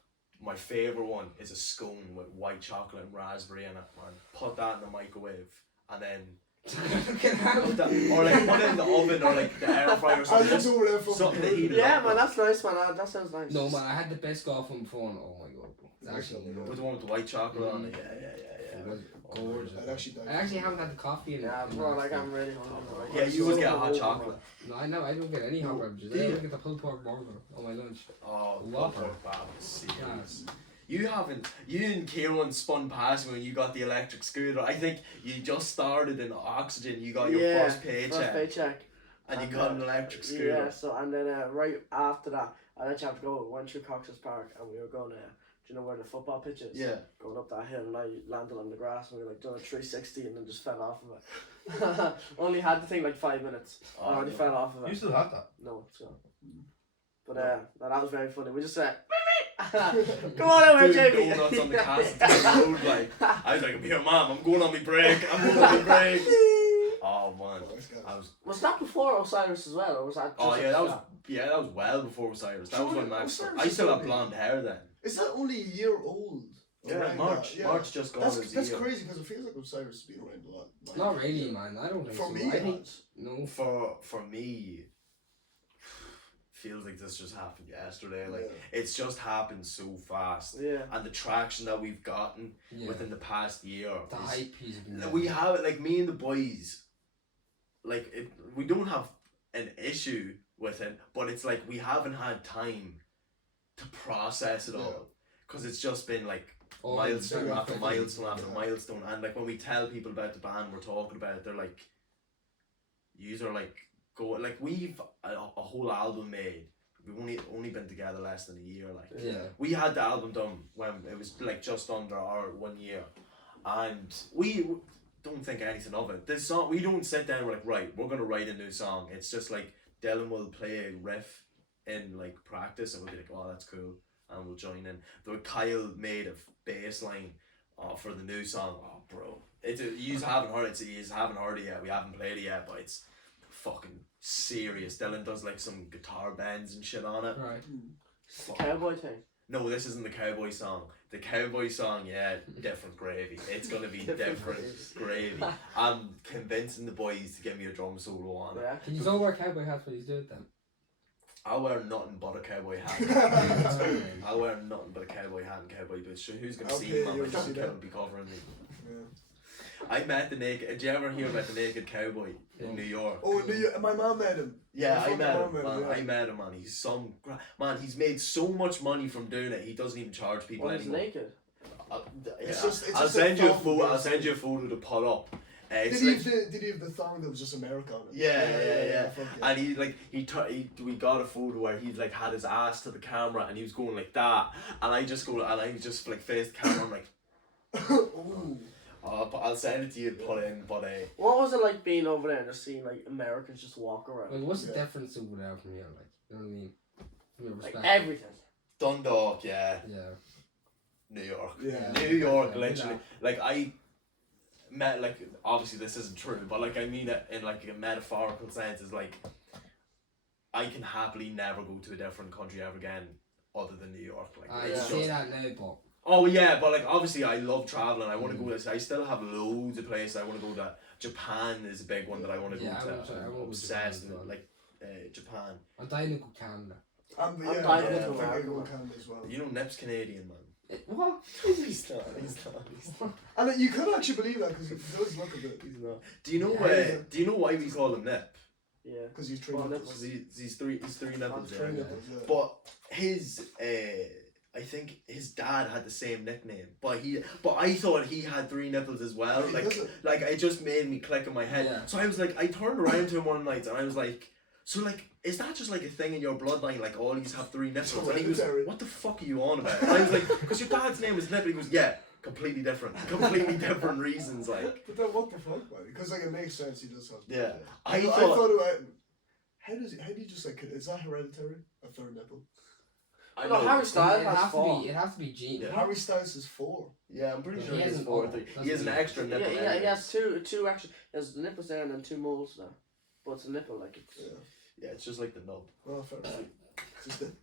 My favorite one is a scone with white chocolate and raspberry in it, man. Put that in the microwave and then put that, or like put it in the oven or like the air fryer or I something. didn't Just do whatever fucking something to good. heat it Yeah, up man, with. that's nice, man. That sounds nice. No man, I had the Biscoff one before and oh my god, bro. It's actually With the one with the white chocolate on it. Mm. Yeah. it was Oh, gorgeous. I'd actually die. I actually haven't had the coffee in Yeah, in bro, the like last I'm week. really hungry. Like, Yeah, I'm you always so get hot hungry, chocolate. No, I know I don't get any hot beverages. I do you? don't get the pulled pork burger on my lunch. Oh, Whopper. Whopper. Wow, serious. You didn't care when spun past me when you got the electric scooter. I think you just started in Oxygen, you got your first paycheck, First paycheck. and you got an electric scooter. Yeah, so and then right after that, I actually have to go. Went through Cox's Park and we were going do you know where the football pitch is? Yeah. Going up that hill and I landed on the grass and we were like doing a 360 and then just fell off of it. Only had the thing like 5 minutes. I Oh, already no. fell off of You it. still have that? No, it's gone. But no, that was very funny. We just said, come on over, Doing Jamie. donuts on the Castleton Road, like I was like, I'm here, mom. I'm going on my break. I'm going on my break. Oh man, Nice guy. I was. Was that before Osiris as well, or was that? Just Oh at yeah, the that was start? that was well before Osiris. That was when Max. Osiris I is still have only- blonde hair then. Is that only a year old? Yeah, Around March. that, yeah. March just gone. That's as a that's year. crazy because it feels like Osiris has been around a lot. Like, Not really, man. I don't think For so. me, I it think has. no. For me, feels like this just happened yesterday. Like Yeah. it's just happened so fast, Yeah. and the traction that we've gotten Yeah. within the past year. The is- hype piece of it. we have it like me and the boys. Like we don't have an issue with it, but it's like we haven't had time to process it all because it's just been like Oh, milestone yeah. after milestone after Yeah. milestone, and like when we tell people about the band we're talking about it, they're like, "Yous are like go like we've a whole album made. We've only been together less than a year. Like Yeah. we had the album done when it was like just under our 1 year, and we don't think anything of it. This song we don't sit down and we're like, right, we're gonna write a new song. It's just like Dylan will play a riff in like practice and we'll be like, oh that's cool, and we'll join in. The Kyle made a bass line for the new song. Oh bro, you haven't heard it. You haven't heard it yet. We haven't played it yet, but it's fucking serious. Dylan does like some guitar bends and shit on it. Right. It's the cowboy thing. No, this isn't the cowboy song. The cowboy song, yeah, different gravy. It's gonna be different gravy. I'm convincing the boys to give me a drum solo on it. Yeah. Can you all wear cowboy hats when you do it then? I'll wear nothing but a cowboy hat. I'll wear nothing but a cowboy hat and cowboy boots. Sure, who's gonna see Okay, me, man? you'll My fucking see kid that. will be covering me. Yeah. I met the naked. Did you ever hear about the naked cowboy in New York? Oh, my mom met him. Yeah, I My met mom him, man. yeah. I met him, man. He's some man. He's made so much money from doing it. He doesn't even charge people Well, he's anymore. naked. It's just- it's I'll just a send you a thong, photo. I'll basically. send you a photo to pull up. Did It's he, like, did he have the thong that was just America on it? Yeah. fuck yeah. and he like we got a photo where he like had his ass to the camera and he was going like that, and I just like faced the camera. I'm like, Ooh. but I'll send it to you and put it in. But What was it like being over there and just seeing like Americans just walk around? Like, what's the Yeah. difference over there from here? Like, you know what I mean? From your Like perspective. everything. Dundalk, yeah, Yeah. New York. Yeah. New York, Yeah, literally. Like I met like obviously this isn't true, but like I mean it in like a metaphorical sense is like I can happily never go to a different country ever again other than New York. Like I it's say just that now, but oh yeah, but like obviously I love traveling. I want to go to. I still have loads of places I want to go to. Japan is a big one that I want to Yeah, go to. I wanna go I'm to obsessed Japan as with well. like Japan. I'm dying to go Canada. I'm dying to I go think to I America, go man. Canada as well. You know Nip's Canadian, man. What? He's not. And you could actually believe that because he does look a bit. He's not. Do you know Yeah. Do you know why we call him Nip? Yeah. Because he's three Well, nipples. Because he's three nipples. Three Yeah. nipples, yeah. But his I think his dad had the same nickname, but I thought he had three nipples as well. He Like doesn't. it just made me click in my head. Yeah. So I was like, I turned around to him one night and I was like, so like, is that just like a thing in your bloodline? Like all these have three nipples? And he goes, Hereditary. what the fuck are you on about? And I was like, because your dad's name is Nip. And he goes, yeah, completely different reasons. Like, But then what the fuck, man? Because like it makes sense. He just has. Yeah. I I thought thought about how do you just like is that hereditary? A third nipple. I No, know. Harry Styles It has has to four. be. It has to be gene. Yeah. Harry Styles is 4. Yeah, I'm pretty Yeah, sure he he has hasn't- four. oh, He has an that's extra Yeah, nipple. he anyway. has two extra. There's the nipples there and then two moles there. But it's a nipple, like it's. Yeah. Yeah, it's just like the nub. Well, fair enough. Just it.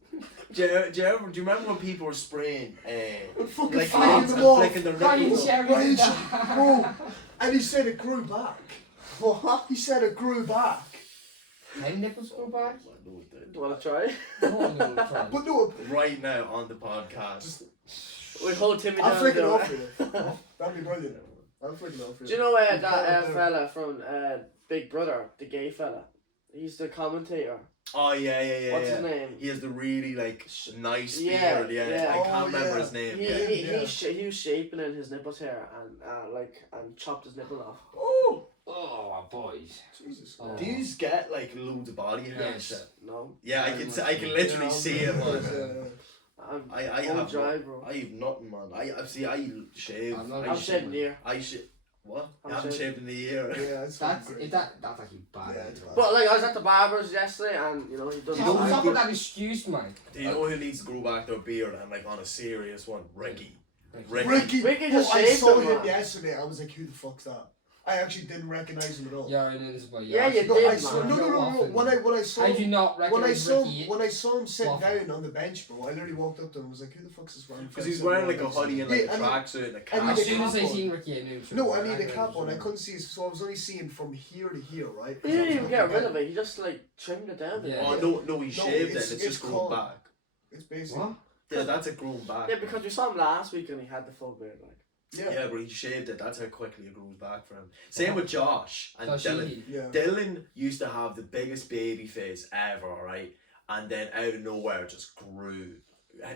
Do you remember when people were spraying Fucking like flicking lights them and off. flicking their Ryan nipples? Sherry Ryan did Sh- that. Bro, and he said it grew back. What? He said it grew back. Can nipples go back? No, it didn't. Do you want to try? No, no, try. But no, Right now on the podcast. just We hold Timmy I'll down. flick it there. off for you. That'd be brilliant. I'll flick it off for you. Do you know You that can't do it. fella from Big Brother, the gay fella? He's the commentator. Oh yeah. What's his name? He has the really like nice Yeah, beard. Yeah, yeah. I can't Oh, remember yeah. his name. He, Yeah. he, Yeah. he was shaping in his nipples hair and chopped his nipple off. Oh, Oh, boys. Jesus. Oh. Do you get like loads of body hair and Yes. shit? No, Yeah, I Very can. much I can so. literally Yeah, see it, man. yeah. I'm I all have dry, no- bro. I have nothing, man. I see. I shave. I'm not I I'm shave. shaving here. I shave. What? I'm I haven't shaving. shaved in a year. Yeah, it's That's fucking if that's actually bad. Yeah, it's bad. But like I was at the barber's yesterday, and you know he does. You know Oh, who stop could- with that excuse, man. Do you know who needs to grow back their beard? And like on a serious one, Ricky. Ricky. Ricky. Ricky, just I shaved saw him, him man. yesterday. I was like, who the fuck's that? I actually didn't recognize him at all. Yeah, and it's about Yeah, you No, did, I man. saw, no. When I saw I do not when I recognize saw Ricky. when I saw him sitting Waffle. down on the bench, bro, I literally walked up to him and was like, who the fuck's this random Because fella he's sitting wearing there like a next to hoodie me?" and like Yeah, a tracksuit and a I cap. mean, As the soon as I cap seen Ricky, I knew. No, I need a cap on. I couldn't see his, so I was only seeing from here to here, right? He didn't even get rid of it. He just like trimmed it down. Yeah. Oh no, he shaved it's- it. It's it's just grown called- back. It's basically What? Yeah, that's a grown back. Yeah, because we saw him last week and he had the full beard. Like Yeah, but he shaved it. That's how quickly it grows back for him. Same with Josh and Dylan. yeah. Dylan used to have the biggest baby face ever, right? And then out of nowhere just grew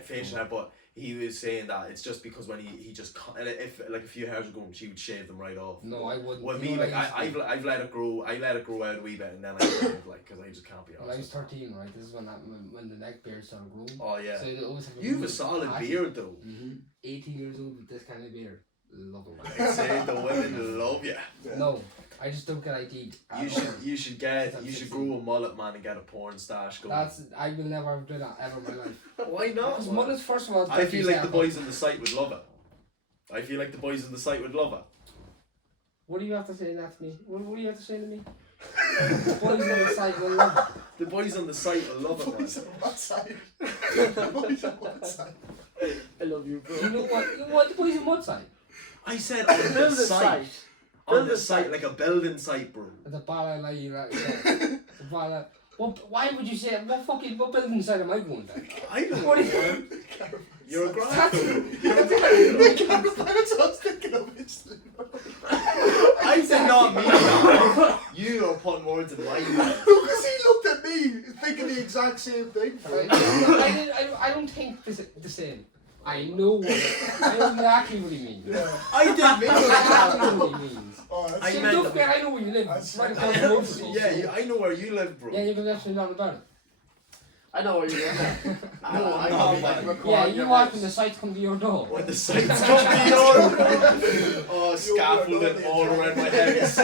facial hair. But he was saying that it's just because when he just and if like a few hairs were going, she would shave them right off. No, I wouldn't. With You me, know like what I used to do? I've let it grow. I let it grow out a wee bit, and then I shaved, like because I just can't be When I was honest. 13, right, this is when the neck beard started growing. Oh yeah, So they always have you have a really solid patchy- beard though. 18 years old with this kind of beard. Love it. I'd say the women love you. Yeah. No, I just don't get ID'd. You should Since I'm you should 16. grow a mullet, man, and get a porn stash going. I will never do that ever in my life. Why not? Because man? mullets, first of all, I feel like the yourself boys up. on the site would love it. I feel like the boys on the site would love it. What do you have to say that to me? What do you have to say to me? The boys on the side will love it. The boys on the site will love it, man. Boys on one side. Boys on one side. I love you, bro. You know what the boys on what side? I said on the Build a site. site. On Build the a site, site. like a building site, bro. The ballet, the ballet. Why would you say what building side am I going to? I don't What know. is Man. You're a grad. That's- That's what I was thinking of instantly. I did not mean that. You are putting words in my mouth. Because he looked at me thinking the exact same thing. I don't think the same. I know exactly what he means. Yeah. I didn't mean I that. know what he means. Oh, that's I See, meant don't the- forget, I know where you live. That's- Right across the road from me. Yeah, I know where you live, bro. Yeah, you can actually learn about it. I know what you're doing. No, I no, know, man. record Yeah, your you watch house. when the sites come to your door. When the site's coming on. Oh, scaffolding all around my house.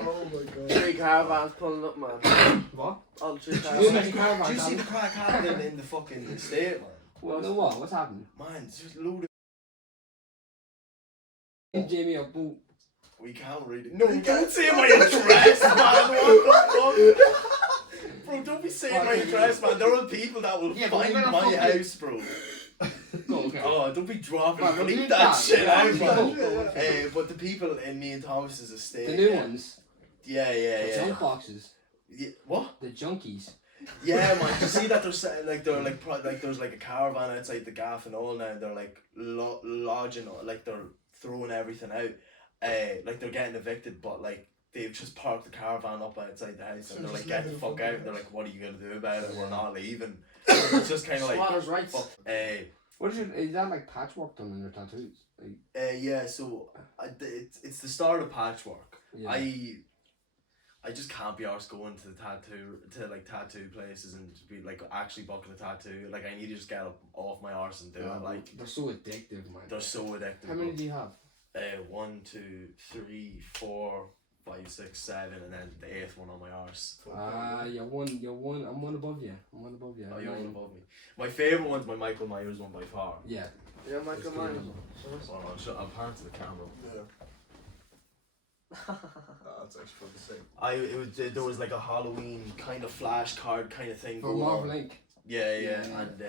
Oh my god. 3 caravans pulling up, man. What? All 3 You caravans. make a caravan, Do you see Dan? the crack happening in the fucking estate, man? Well, no, what? What's happening? Man, it's just load Jamie up, boo. We can't read it. No, don't say my address, man. What the fuck? Bro, don't be saying my address, man. There are people that will Yeah, but find we're gonna my fucking- house, bro. Go, okay. Oh, don't be dropping. Man, we'll Bleep leave that that. shit Yeah, out, go, man. go, okay. But the people in me and Thomas's estate. The new yeah. ones, Yeah, the yeah, yeah. junk boxes, Yeah, what? the junkies. Yeah, man. You see that they're like there's like a caravan outside the gaff and all now. And they're like lodging, like they're throwing everything out. Like they're getting evicted, but like they've just parked the caravan up outside the house and they're like, get the fuck out. And they're like, what are you gonna do about it? We're not leaving. It's just kind of like, Squatters' rights. fuck. What is that like patchwork done on your tattoos? Like, Yeah. So it's the start of patchwork. yeah. I just can't be arsed going to tattoo places and just be like actually booking a tattoo. Like I need to just get up off my arse and do it. Like they're so addictive, man. they're so addictive. How many do you have? 1, 2, 3, 4, 5, 6, 7, and then the 8th one on my arse. You're one. I'm one above you. I'm one above you. Oh, you're one above me. My favourite one's my Michael Myers one by far. Yeah. Yeah, Michael Myers. Hold on, I'll pan to the camera. Yeah. That's actually fucking sick. There was like a Halloween kind of flashcard kind of thing For going Marvel on. Inc. Yeah, Yeah. and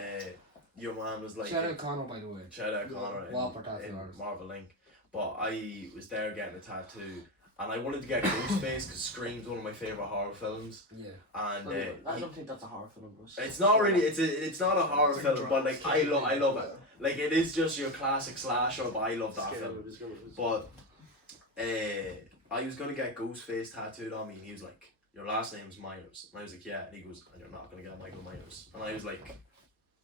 your man was like. Shout out Connor, by the way. Shout out Connor Wallpaper tattoo in artist. Marvel Inc. But I was there getting a tattoo, and I wanted to get Ghostface because Scream's one of my favourite horror films, Yeah. and I don't think that's a horror film, bro. it's not really it's not a horror It's like film, drama. but like I love it. Like it is just your classic slasher, but I love that film. But I was gonna get Ghostface tattooed on me, and he was like, "Your last name's Myers," and I was like, "Yeah," and he goes, "And you're not gonna get Michael Myers," and I was like,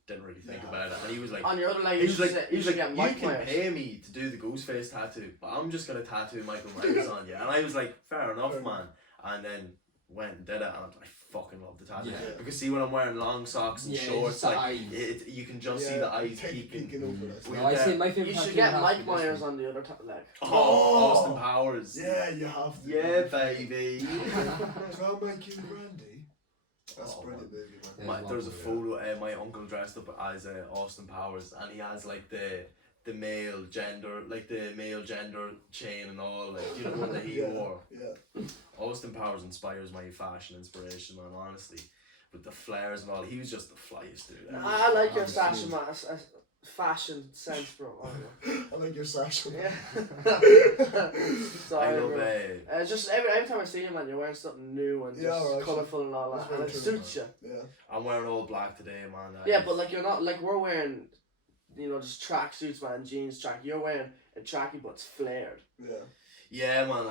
didn't really think about it, and he was like. On your other leg, He was like, you should get you Mike can Myers. pay me to do the Ghostface tattoo, but I'm just gonna tattoo Michael Myers on you. And I was like, fair enough, man. And then went and did it, and I fucking love the tattoo. Yeah. Because see, when I'm wearing long socks and Yeah, shorts, it's the like eyes. You can just see the eyes peeking. over that. We- No, I say my You favorite should tattoo get has Mike to be this Myers one. on the other leg. Oh, Austin Powers. Yeah, you have to. Yeah, baby. So I'll make you Randy. That's Oh, brilliant, baby, man. Yeah, There's a yeah. photo. My uncle dressed up as Austin Powers, and he has like the male gender, like the male gender chain and all, like you know what that he Yeah. wore. Yeah. Austin Powers inspires my fashion inspiration, man. Honestly, with the flares and all, he was just the flyest dude. ever. I like your Honestly. fashion sense, bro. I don't know. I like your sash. Yeah. I Sorry, love bro. Just every time I see you, man, you're wearing something new and Yeah, just alright, colourful and all that's that, and very it true, suits you. Yeah. I'm wearing all black today, man. Yeah, but like you're not like we're wearing, you know, just track suits, man, jeans, track. You're wearing a trackie, but it's flared. Yeah. yeah, man.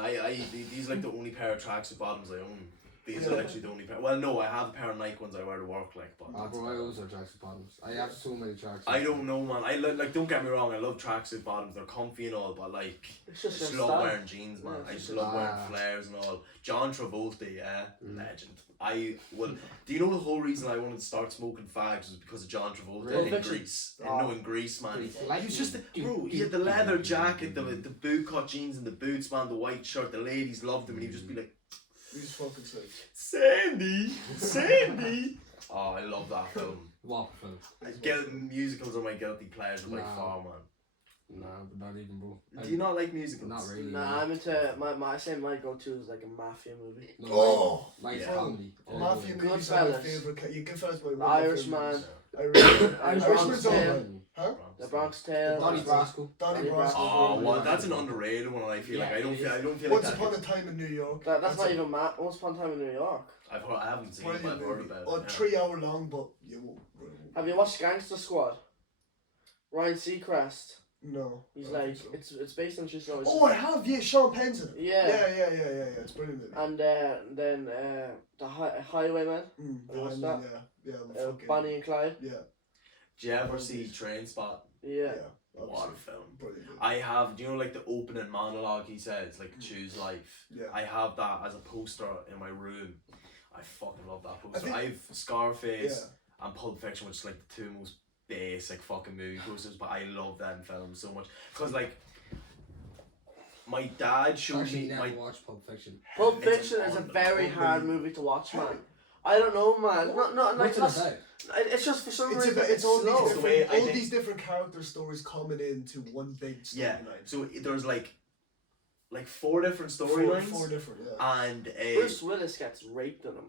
These are like the only pair of tracksuit bottoms I own. These are Yeah. literally the only pair. Well, no, I have a pair of Nike ones I wear to work, like, but Ah, bro, I always wear tracksuit bottoms. I have so many tracksuits. I don't know, man. Like, don't get me wrong. I love tracksuit bottoms. They're comfy and all, but like, It's I just just your love style. wearing jeans, man. Yeah, it's I just just your love wearing style. flares and all. John Travolta, yeah, Mm. legend. I will. Do you know the whole reason I wanted to start smoking fags was because of John Travolta Really? in Greece? Oh. No, in Greece, man. He's He like was just you. bro. He had the leather jacket, the boot cut jeans, and the boots, man. The white shirt. The ladies loved him, and he'd just be like, He's fucking sick. Sandy, Sandy. Oh, I love that film. What film? Musicals are my guilty pleasure by Nah. far, man. Nah, but not even, bro. Do you not like musicals? Not really. Nah, I'm into I say my go-to is like a mafia movie. No, Oh, mine's yeah. comedy. Mafia Good movies are my Goodfellas. favourite. Goodfellas my The one of my Irishman. favourites. Bronx Irishman's Tale. alright. Huh? The Bronx Tale. Donnie Brasco. Donnie Donnie Brasco. Oh, well, that's an underrated one. I feel like I don't feel Once like Upon that. a Time in New York. That's not even Once Upon a Time in New York. I haven't seen it, but Brilliant I've heard movie. about Oh, it. 3 hour long, but you won't. Have you watched Gangster Squad? Ryan Seacrest. No. He's I don't like think so. it's based on true stories. Oh, I have. Yeah, Sean Penn's in it. Yeah. Yeah. It's brilliant. Movie. And then the Highwaymen. The what's Highwayman, that? Yeah. Fucking, Bonnie and Clyde. Yeah. Do you ever see Trainspot? Yeah. What a obviously. film. Brilliant. Movie. I have, do you know, like the opening monologue he says, like, choose life? Yeah. I have that as a poster in my room. I fucking love that poster. think- I've Scarface Yeah. and Pulp Fiction, which is like the two most basic fucking movie posters, but I love them films so much. Because, like, my dad showed Actually, me. never My, watched Pulp Fiction. Pulp It's Fiction is a un- very hard unbelievable. movie to watch, man. I don't know, man. Not like What's it that's, about? it's just for some It's reason about, it's all slow. these The way different, I all think- these different character stories coming into one big yeah, storyline. so there's like 4 different Four storylines. different. Yeah. And, Bruce Willis gets raped in them.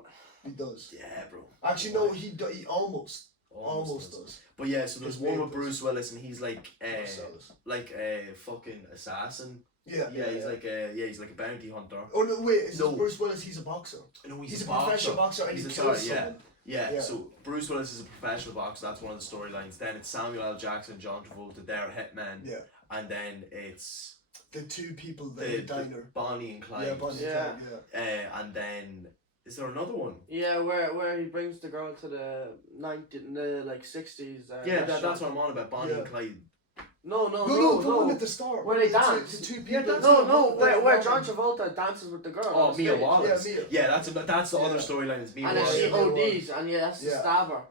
He does. yeah, bro. Actually, no. He almost Almost does. does. But yeah, so there's His one name with does. Bruce Willis, and he's like Marcellus. a fucking assassin. Yeah. Yeah, he's like a bounty hunter. Oh no! Wait, is No. Bruce Willis? He's a boxer. No, He's a a professional boxer, and He's he a- kills sorry, yeah. someone. Yeah, Yeah. so Bruce Willis is a professional boxer. That's one of the storylines. Then it's Samuel L. Jackson, John Travolta, they're hitmen, Yeah. and then it's The two people in the, the the diner. Bonnie and Clyde. Yeah, Bonnie Yeah. and Clyde, yeah. And then is there another one? Yeah, where he brings the girl to the 60s. That's what I'm on about. Bonnie and Yeah. Clyde. No, No, the one at the start. Where they the dance. The two Yeah, people. that's- No, where Where John Travolta dances with the girl. Oh, on Mia stage. Wallace. Yeah, Mia. Yeah, that's the other Yeah. storyline. Is Mia And then Wallace. she Yeah. ODs, and he has to Yeah. stab her.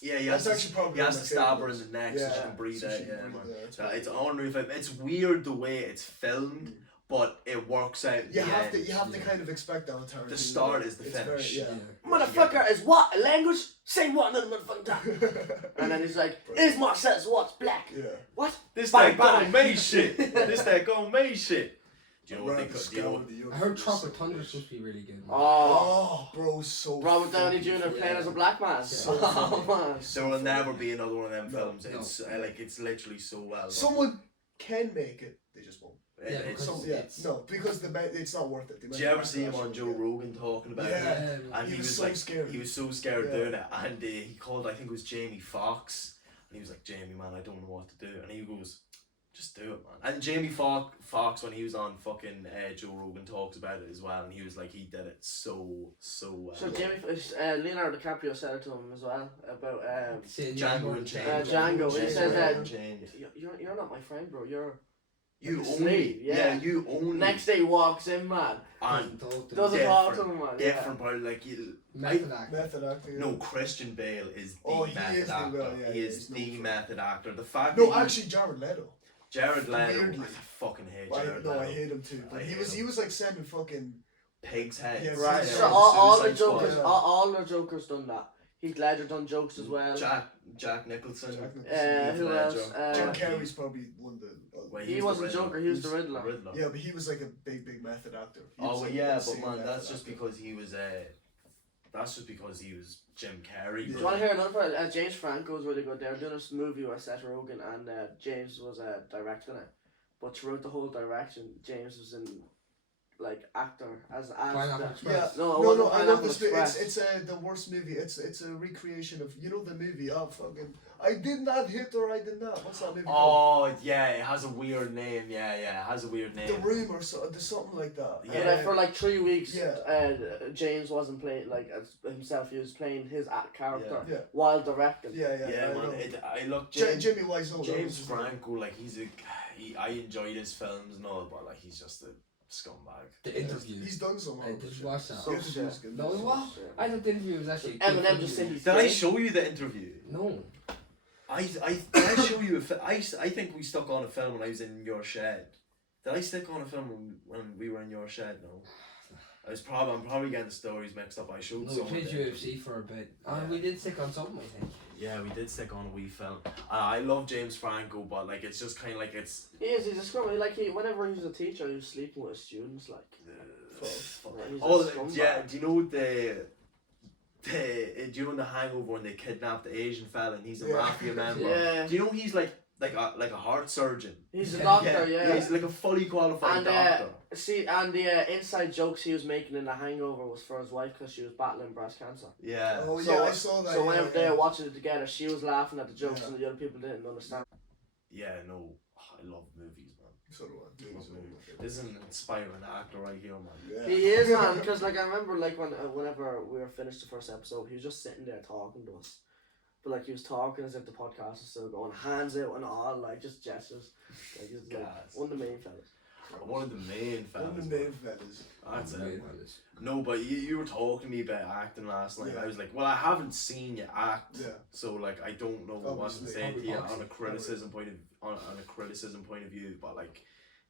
Yeah, he That's has actually probably he has one to of my stab her in favourites. the neck so she Yeah, can breathe so out. she can Yeah, breathe, man. yeah, it's It's unreal. It's weird the way it's filmed, but it works out. You the have end. to yeah. kind of expect that with Tarantino. The start is the It's finish. Very, Motherfucker is what? A language? Say what another motherfucking time. yeah. And then he's like, is Marcellus what's black? Yeah. What? This Bang, that gone bang. May shit. This that gone May shit. Do you know what they Around the could do? scour the I heard universe. Tropic Thunder is supposed to be really good. Man. Oh. Oh, bro, so. Robert Downey fucking Jr. funny. playing as a black man. So Oh, funny. man. There will never be another one of them No, films. no. It's it's literally so well done. Someone can make it, they just won't. It- Yeah, it's- because- Yeah, it's- no, because it's not worth it. Did you ever see him on Joe Rogan talking about Yeah. it? And He he was was so like, scared. he was so scared Yeah. doing it, and he called, I think it was Jamie Foxx, and he was like, Jamie, man, I don't know what to do, and he goes, just do it, man. And Jamie Foxx, when he was on fucking Joe Rogan, talks about it as well, and he was like, he did it so well. So Leonardo DiCaprio said it to him as well about Django Unchained. Django, he says that- Unchained. you're not my friend, bro. You're You like a own slave, me. yeah. You own next day he walks in, man. And Doesn't talk to him, man. different part, like you. Method actor. Method acting. No, Christian Bale is the Oh, he method is the- actor. well, yeah, he is he's known the for it. method actor. The fact No, that he- actually, Jared Leto. Jared Leto, weirdly. I fucking hate I Jared Leto. hate him too. But I he hate was him. like sending fucking. Pig's head. Yeah, Right. Yeah, So all the Suicide Squad. Jokers, Yeah. all the Jokers done that. Heath Ledger done jokes as well. Jack Nicholson. Jack Nicholson. Heath Who else? Ledger. Jim Uh, Carrey's probably one of the. Well, He was wasn't the Riddler. Joker, he was the Riddler. Yeah, but he was like a big method actor. He Oh was well, like yeah, insane but man, method that's just actor. because he was that's just because he was Jim Carrey. Yeah. Do you want to hear another part? James Franco was really good. They were doing this movie with Seth Rogen, and James was directing it. But throughout the whole direction, James was in like actor as Pineapple the, Express. No, it No, wasn't I know Pineapple this. Express. It's the worst movie. It's a recreation of the movie. Oh fucking! I did not Hitler. I did not. What's that movie called? Oh yeah, it has a weird name. Yeah, it has a weird name. The Room or so. There's something like that. Yeah. And, for like 3 weeks, Yeah. James wasn't playing like as himself. He was playing his character Yeah. while directing. Yeah. Yeah, I man. know. I look Jimmy Wiseau. James Franco, like I enjoyed his films and all, but like he's just a scumbag. The interview. He's done some. I did watch that. So The interview's shit. good. No, what? I thought the interview was actually. a good Eminem just said interview. he's Did I gay. show you the interview? No. Did I show you I think we stuck on a film when I was in your shed. Did I stick on a film when we were in your shed? No. I'm probably getting the stories mixed up. I showed No, we some. played of it. UFC for a bit. Yeah. And we did stick on something, I think. Yeah, we did stick on a wee film. I love James Franco, but like it's just kind of like it's. He's a scrum. Like whenever he was a teacher, he was sleeping with his students. Like, Uh, he's oh a scumbag. yeah, do you know do you know in The Hangover when they kidnapped the Asian fella and he's a Yeah. mafia member? Yeah. Do you know he's like a heart surgeon? He's a Yeah. doctor, yeah. He's like a fully qualified And, doctor. See, and the inside jokes he was making in The Hangover was for his wife because she was battling breast cancer. Yeah. Oh So- yeah, I saw that. So yeah, whenever yeah. they were watching it together, she was laughing at the jokes Yeah. and the other people didn't understand. Yeah, no, I love movies, man. So do I. Yeah, so do I. This is an inspiring actor right here, man. Yeah. He is, man, because like I remember like whenever we were finished the first episode, he was just sitting there talking to us. But like he was talking as if the podcast was still going, hands out and all, like just gestures. Like he's like Gas. one of the main fellas. One of the main One of fellas. the main man. fellas. That's Right, it. well, it's- No, but you were talking to me about acting last night. Yeah. I was like, well, I haven't seen you act, Yeah. so like I don't know what to Obviously. say to you Probably on a criticism point of on a criticism point of view. But like,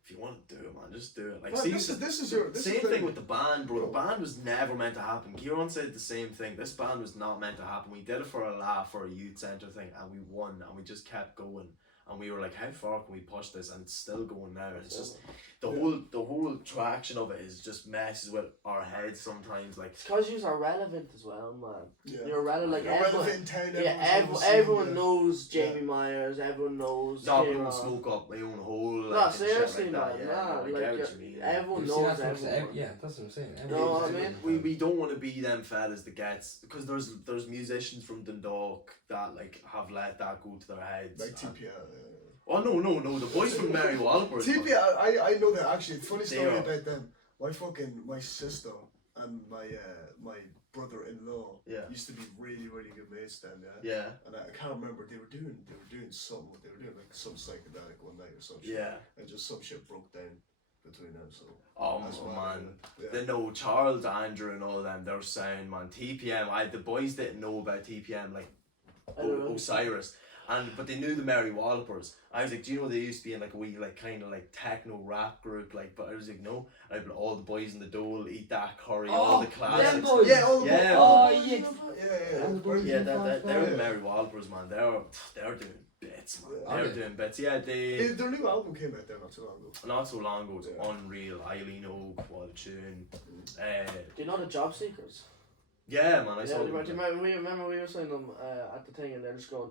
if you want to do it, man, just do it. Like, Well, see, this is your same thing with the band, bro. The band was never meant to happen. Kieran said the same thing. This band was not meant to happen. We did it for a laugh, for a youth centre thing, and we won, and we just kept going. And we were like, how far can we push this? And it's still going now. And it's just the whole traction of it is just messes with our heads sometimes. Like, It's because you are relevant as well, man. Yeah. You're relevant, like You're everyone. relevant in town, Yeah, everyone's everyone seen, knows Yeah. Jamie Myers. Everyone knows. not Kieran. gonna smoke up my own hole. Like, No, and shit seriously, like that. man. Yeah, Nah, no, I like, get what you mean. everyone You knows see, that's what I'm everyone. saying. Yeah, that's what I'm saying. You know what I Everybody's mean? We don't want to be them fellas that gets because there's musicians from Dundalk that like have let that go to their heads. Like TPR. Oh no, the boys from Mary Wallopers. man. TPR, I know that actually. Funny They story are. about them. My sister and my brother-in-law Yeah. used to be really good mates then. Yeah. Yeah, And I can't remember they were doing something. They were doing like some psychedelic one night or some shit. yeah. And just some shit broke down between them. So Oh why man. Yeah. They know Charles, Andrew, and all them. They're sound, man. TPM. The boys didn't know about TPM like I don't know. Osiris, but they knew the Mary Wallopers. I was like, do you know they used to be in like a wee like kind of like techno rap group like? But I was like, no. And I'd be like, all the boys in the dole eat that curry, all the classics. them boys. Yeah, all the Yeah. Oh, yeah. Yeah, they're Yeah. the Mary Wallopers, man. They're doing bits, man. Yeah. They're Okay. doing bits. Yeah, they. Their new album came out there not too long ago. Not so long ago, it's Yeah. unreal. Eileen Oak, what a tune. Do you know the Job Seekers? Yeah, man, I Yeah, saw do you them. remember we were saying them at the thing and they're just going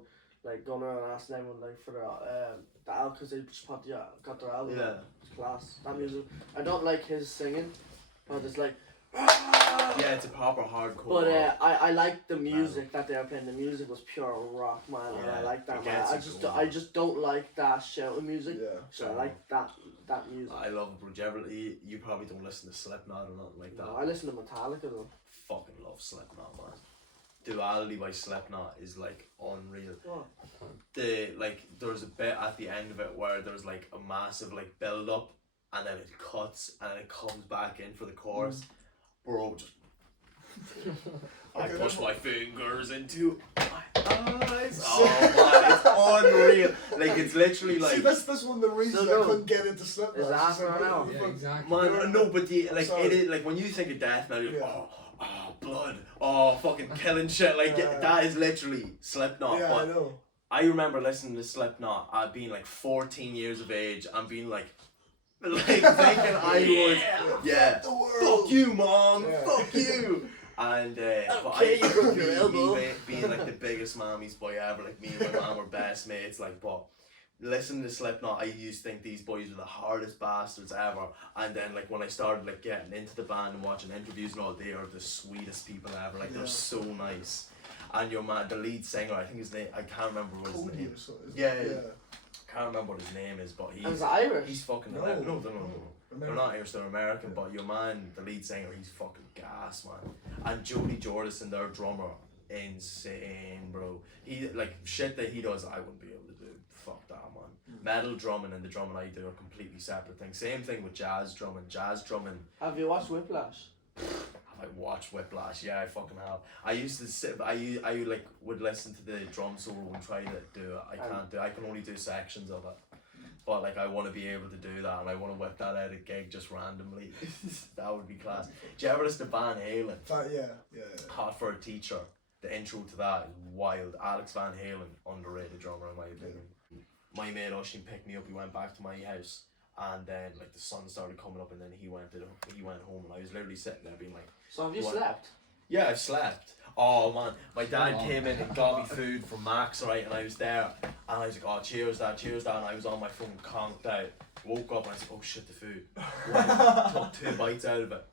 around asking everyone like for the album because they just got their album. Yeah. It's class. That music. I don't like his singing, but it's like. Yeah, it's a proper hardcore. But I like the music that they were playing. The music was pure rock, man, and I Yeah, like that, it man. gets you going. I just don't like that shouting music. Yeah. So I like that music. I love it, bro. You probably don't listen to Slipknot or nothing like that. No, I listen to Metallica though. Fucking love Slipknot, man. Duality by Slipknot is like unreal. What? There's a bit at the end of it where there's like a massive like build up and then it cuts and then it comes back in for the chorus. Bro, just I Okay, push then- my fingers into my eyes. Oh man, it's unreal. Like it's literally like See, that's one of the reasons Still I going. couldn't get into Slipknot. Is it It's after just an hour? what the Yeah, fuck? exactly. man, no, but it Sorry. is like when you think of death metal, you're like, Yeah. oh, blood, oh, fucking killing shit. Like Yeah. that is literally Slipknot. Yeah, but I know. I remember listening to Slipknot at being like 14 years of age and being like thinking I was, yeah, The world. fuck you, mom, Yeah. fuck you. And but Okay, you broke your elbow. being like the biggest mommy's boy ever, like me and my mom were best mates, like, but listening to Slipknot, I used to think these boys were the hardest bastards ever, and then like when I started like getting into the band and watching interviews and all, they are the sweetest people ever, like they're Yeah. so nice. And your man, the lead singer, I think his name, I can't remember what his Cody name, or something. isn't Yeah, it? yeah. can't remember what his name is, but I was he's Irish. fucking No, no. They're American. not Irish, they're American, but your man, the lead singer, he's fucking gas, man. And Jody Jordison, their drummer, insane, bro. He, like, shit that he does, I wouldn't be able to do. Fuck that, man. Metal drumming and the drumming I do are completely separate things. Same thing with jazz drumming. Jazz drumming, Have you watched Whiplash? have I watched Whiplash? Yeah, I fucking have. I used to sit, I like, would listen to the drum solo and try to do it. I can't do it. I can only do sections of it. But like I want to be able to do that, and I want to whip that out of gig just randomly. That would be class. Do you ever listen to Van Halen? Yeah. Hot for a Teacher. The intro to that is wild. Alex Van Halen, underrated drummer in my opinion. My mate Oisin picked me up. We went back to my house, and then like the sun started coming up, and then he went home, and I was literally sitting there being like, So have you What? slept? yeah, I've slept. Oh man, my dad came in and got me food from Max, right, and I was there, and I was like, oh, cheers dad, and I was on my phone, conked out, woke up, and I was like, oh shit, the food. Took 2 bites out of it.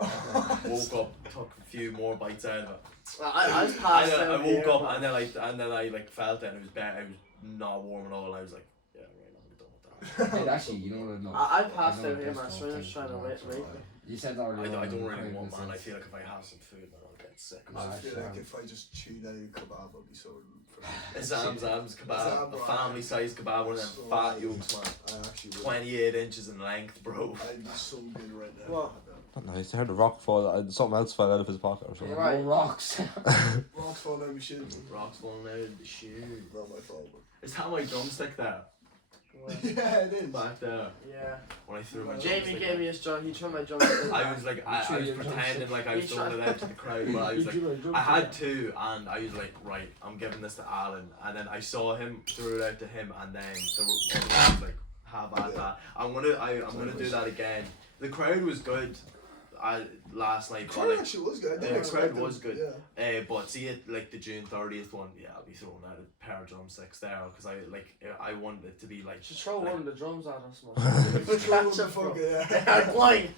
Woke up, took a few more bites out of it. I was passed I out woke here, up, man. and then I like felt it, and it was bad. It was not warm at all, and I was like, yeah, right, I'm done with that. Hey, actually, you know what? No, I passed know out what here, this man. whole So I'm just thing trying to is wait. about. You said that earlier. I don't really on, want, man. I since- feel like if I have some food, man, I'll get sick. I feel sure. like if I just chewed out a kebab, I'd be so. Zam's kebab, Zam, a right. family size kebab, one of them So fat nice. yolks, man. I actually would. 28 inches in length, bro. I'd be so good right now. What? Not nice. I heard a rock fall. Something else fell out of his pocket or something. Right. No rocks. Rocks fall down my shoes. Rocks falling out of the shoe. Not my fault. Is that my drumstick there? Yeah, it is. Back there. Yeah. When I threw my Jamie drumstick gave out. me his drum. He turned my drumstick. I was like, I was your pretending like I was He throwing it out to the crowd, but I was like, like, I had 2, and I was like, right, I'm giving this to Alan, and then I saw him, threw it out to him, and then the other one was like, have at that. I'm gonna do that again. The crowd was good. Last night, but Crowd like, actually was good. I the didn't crowd expect was it. good. Yeah. But see it like the June 30th one, yeah, I'll be throwing out a pair of drumsticks there because I want it to be like. Should throw one of the drums at us, man. Throw Catch the up, bro. fuck, yeah. I'm playing.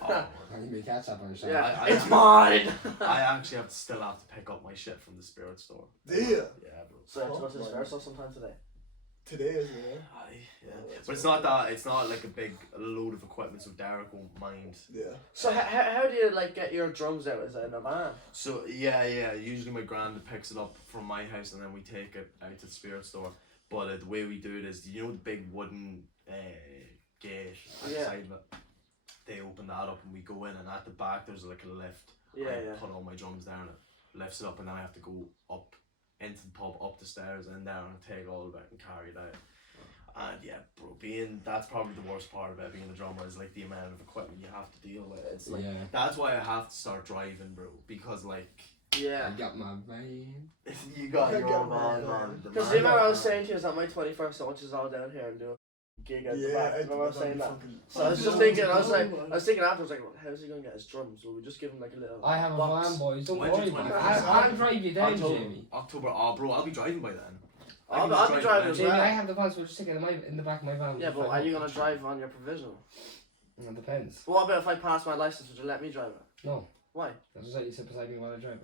Oh, You may catch up on yourself. Yeah, I- it's mine. I actually still have to pick up my shit from the spirit store. Do you? Yeah, bro. So I have to go to the fair sometime today. Today is it? Yeah. But it's not that. It's not like a big load of equipment, so Derek won't mind. Yeah. So how do you like get your drums out? Is it in a van? So yeah. Usually my granddad picks it up from my house, and then we take it out to the spirit store. But the way we do it is, you know, the big wooden gate at the Yeah. side of it. They open that up, and we go in, and at the back there's like a lift. Yeah, I yeah. put all my drums there, and it lifts it up, and then I have to go up into the pub, up the stairs, and down, and take all of it and carry it out. And yeah, bro, that's probably the worst part about being a drummer is like the amount of equipment you have to deal with. It's like Yeah. that's why I have to start driving, bro, because like Yeah. I got my man. you got I your got own mine, man. The Because man remember got I was mine. saying to you, at my 21st, I want you all down here and do a gig at the Yeah, back. Remember I was saying that? fucking- So I was just thinking, I was thinking after, I was like, well, how's he gonna get his drums? Will we just give him like a little I have a box? van, boys. Don't When's worry your about it. 21st? I'll drive you down, October, Jamie. October. Oh, bro, I'll be driving by then. I'll can be just driving drive as Jamie, well. I have the van, so we're just sticking in the back of my van. Yeah, but are you gonna drive on your provisional? It depends. But what about if I pass my license? Would you let me drive it? No. Why? That's just like you sit beside me while I drive.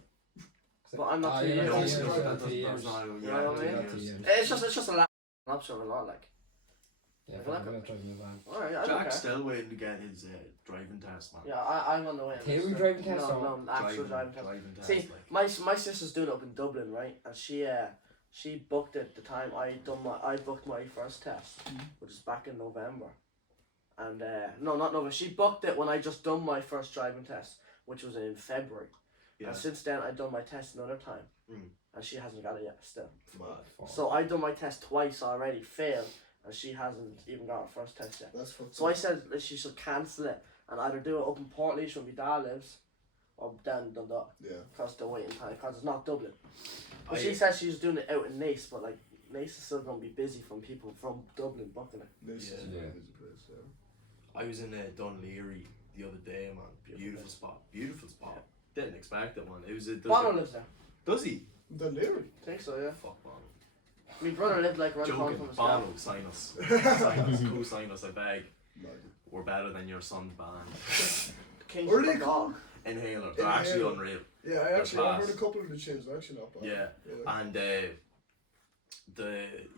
But I'm not Ah, too you're young. not don't too see young, that, you're That not too doesn't- young. that's not- You know yeah, what I mean? two Not years. too It's just an option a lot, like. Yeah, If I I'm not driving a van. Alright, I don't Jack's care. still waiting to get his driving test, man. Yeah, I'm on the way. Theory driving test No, or no, actual driving test. Driving test. See, like. my sister's doing it up in Dublin, right? And she booked it the time I booked my first test, which is back in November. And no, not November. She booked it when I just done my first driving test, which was in February. Yeah. And since then, I've done my test another time, Mm. and she hasn't got it yet still. Mad. Fuck. So I done my test twice already, failed, and she hasn't even got her first test yet. That's fucked So I up. said that she should cancel it and either do it up in Portlaoise where my dad lives, or down in Dundalk, Yeah. because the waiting time, because it's not Dublin. But I- she said she's doing it out in Nace, but like Nace is still gonna be busy from people from Dublin booking it. This is Yeah. a busy place, yeah. I was in Dunleary the other day, man. Beautiful spot. Beautiful spot. Didn't expect it, man. It was a. Bono lives there. Does he? Dunleary. I think so, yeah. Fuck, Bono. My brother lived like around the corner Joking. from his dad. Bono, sign us. Sign us. Co-sign us, I beg. Magic. We're better than your son's band. Kings Where of are they the called? Dog. Inhaler. They're actually Inhaler. unreal. Yeah, I heard class. a couple of the tunes. They're actually not bad. Yeah.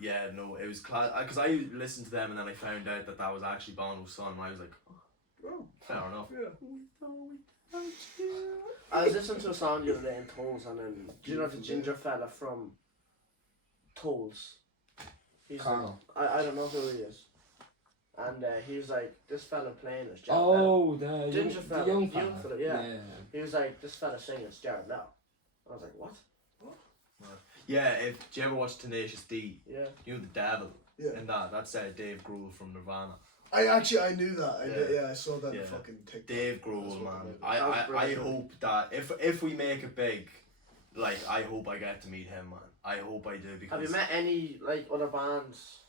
Yeah. And it was class. Because I listened to them and then I found out that was actually Bono's son. And I was like, Oh, fair enough. yeah. I was listening to a song the other day in Tolls, and then do you know the ginger fella from Tolls? He's Carl. I don't know who he is. And he was like, this fella playing is Jared Bell. Oh, the Ginger fella, the young young fella. fella, yeah. He was like, this fella singing is Jared Bell. I was like, what? Yeah, do you ever watch Tenacious D? Yeah. You know the devil. Yeah. in that's Dave Grohl from Nirvana. I knew that. I saw that in Yeah. fucking TikTok. Dave That's Grohl, what man. they That was I brilliant. hope that if we make it big, like I hope I get to meet him, man. I hope I do because. Have you met any like other bands?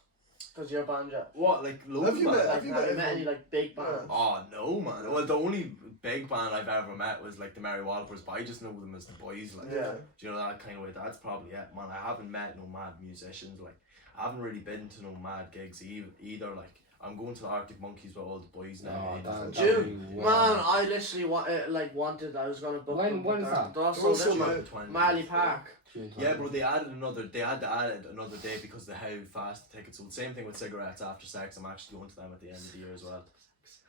Cause you're a band, yeah. What, like loads, Have you man? met- Like, have you have met you met any everyone? like big bands? Oh no, man. Well, the only big band I've ever met was like the Mary Wallopers, but I just know them as the boys. Like, Yeah. do you know that kind of way? That's probably it, man. I haven't met no mad musicians. Like, I haven't really been to no mad gigs either. Like, I'm going to the Arctic Monkeys with all the boys now. Oh, that- June, that'd be Man, wild. I literally wanted. I was gonna book When- them. when but is that? they're also They're also literally mad. Marley Park. June Yeah, 20th. bro, they added another day because of how fast the tickets sold. Same thing with Cigarettes After Sex. I'm actually going to them at the end of the year as well.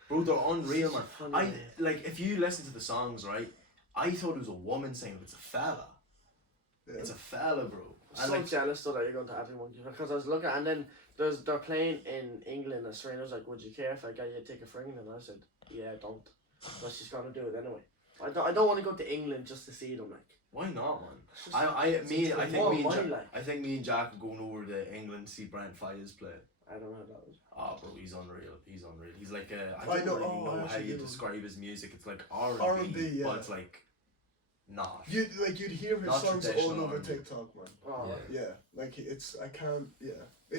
Bro, they're unreal, man. Funny, I man. like if you listen to the songs, right? I thought it was a woman singing, but it's a fella. Yeah. It's a fella, bro. I'm And so like, jealous though that you're going to Arctic Monkeys because I was looking and then they're playing in England and Serena was like, would you care if I get you a ticket for England? And I said, yeah, don't. But she's gonna do it anyway. I don't want to go to England just to see them like. why not, man? It's just- I think more me and money, Jack, like. I think me and Jack are going over to England to see Brent Fires play. I don't know how that was. Oh, bro, he's unreal. He's unreal. He's like I I don't know- really oh, I know how actually you do. describe his music. It's like R&B, R&B, yeah. but it's like not. You'd hear his Not songs all traditional over R&B. TikTok, man. Oh, Yeah. Yeah, like it's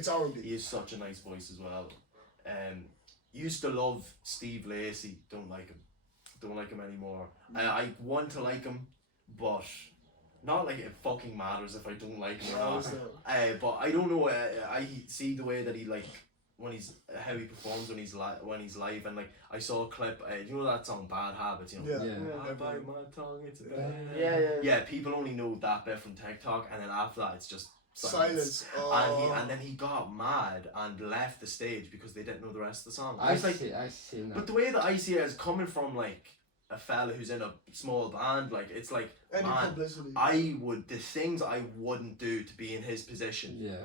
R&B. He has such a nice voice as well. Used to love Steve Lacy. Don't like him. Don't like him anymore. I want to like him, but not like it fucking matters if I don't like him or No, not. it's not. But I don't know. I see the way that he like when he's how he performs when he's live, and like I saw a clip. You know that song Bad Habits. You know. Yeah. Yeah. I bite my tongue. It's a Yeah. bad. yeah. Yeah, people only know that bit from TikTok, and then after that, it's just Silence. And Oh. and then he got mad and left the stage because they didn't know the rest of the song. I It's like, seen that. but the way that I see it is coming from like a fella who's in a small band, like it's like Any man, publicity. the things I wouldn't do to be in his position. Yeah.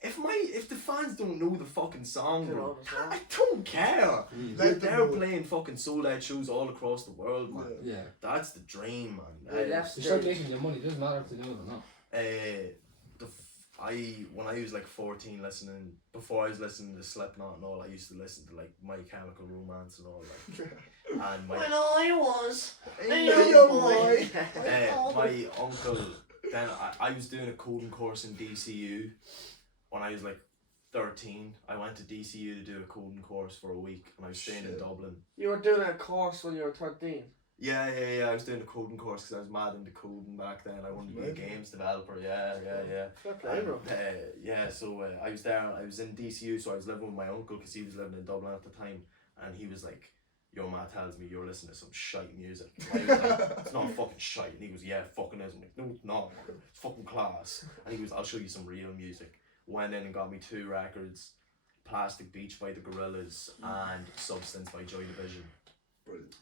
If the fans don't know the fucking song, You know bro, the song. I don't care. Mm. Let them They're know it. playing fucking sold out shows all across the world, man. Yeah. Yeah. That's the dream, man. They left You start stage. making your money. It doesn't matter if they know it or not. When I was like 14 listening, before I was listening to Slipknot and all, I used to listen to like My Chemical Romance and all, like, and my When I was a young young boy. boy. my uncle, then I was doing a coding course in DCU when I was like 13. I went to DCU to do a coding course for a week, and I was staying in Shit. Dublin. You were doing a course when you were 13. Yeah. I was doing a coding course because I was mad into coding back then. I wanted to be a Right. games developer. Yeah. Fair play, bro. So I was there. I was in DCU, so I was living with my uncle because he was living in Dublin at the time, and he was like, "Your ma tells me you're listening to some shite music." And I was like, "It's not fucking shite." And he goes, "Yeah, it fucking is." I'm like, "No, it's not. It's fucking class." And he goes, "I'll show you some real music." Went in and got me 2 records: Plastic Beach by the Gorillaz and Substance by Joy Division. Brilliant.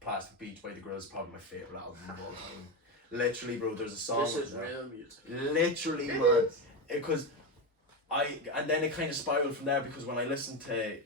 Plastic Beach by the Gorillaz is probably my favourite album of all time. Literally, bro, there's a song. This is on there. real music. Literally, man. Because and then it kind of spiraled from there because when I listened to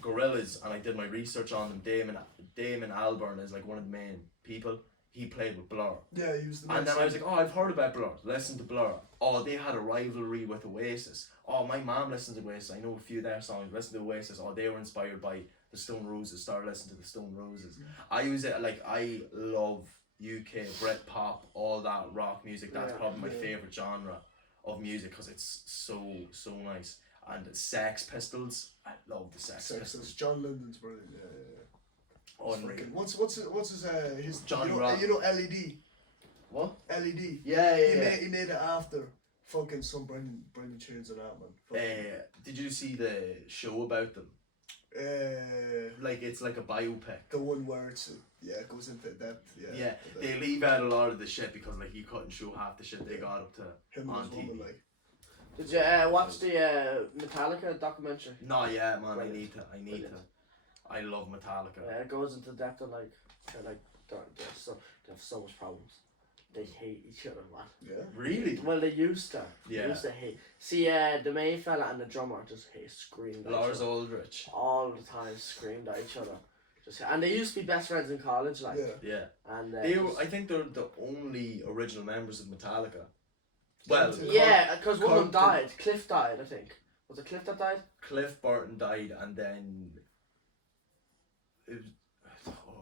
Gorillaz and I did my research on them, Damon Albarn is like one of the main people. He played with Blur. Yeah, he was the And best. then I was like, oh, I've heard about Blur. Listen to Blur. Oh, they had a rivalry with Oasis. Oh, my mom listens to Oasis. I know a few of their songs. Listen to Oasis. Oh, they were inspired by the Stone Roses. Started listening to the Stone Roses. I love UK Britpop, all that rock music. That's Yeah. probably my Yeah. favorite genre of music because it's so nice. And Sex Pistols. I love the Sex Sex Pistols. is John Lennon's brilliant. Yeah. Unreal. Freaking- What's his Johnny you know, Rock. you know LED. What? LED. Yeah. He made it after fucking some brilliant tunes and that, man. Fucking, Did you see the show about them? Like it's like a biopic. the one where it goes into depth. Yeah. Yeah, they leave out a lot of the shit because like you couldn't show half the shit they got up to. him on and his woman TV. like. Did you watch the Metallica documentary? Not yet, man. I Brilliant. need to. Brilliant. I love Metallica. Yeah, it goes into depth and like they have so much problems. They hate each other, man. Yeah. Really? Well, they used to. They Yeah. used to hate. See, the main fella and the drummer just screamed at each Lars other. Ulrich. All the time, screamed at each other. And they used to be best friends in college, like. Yeah. Yeah. And I think they're the only original members of Metallica. Well, Yeah. yeah, because one of them Carlton. died. Cliff died, I think. Was it Cliff that died? Cliff Burton died, and then it was.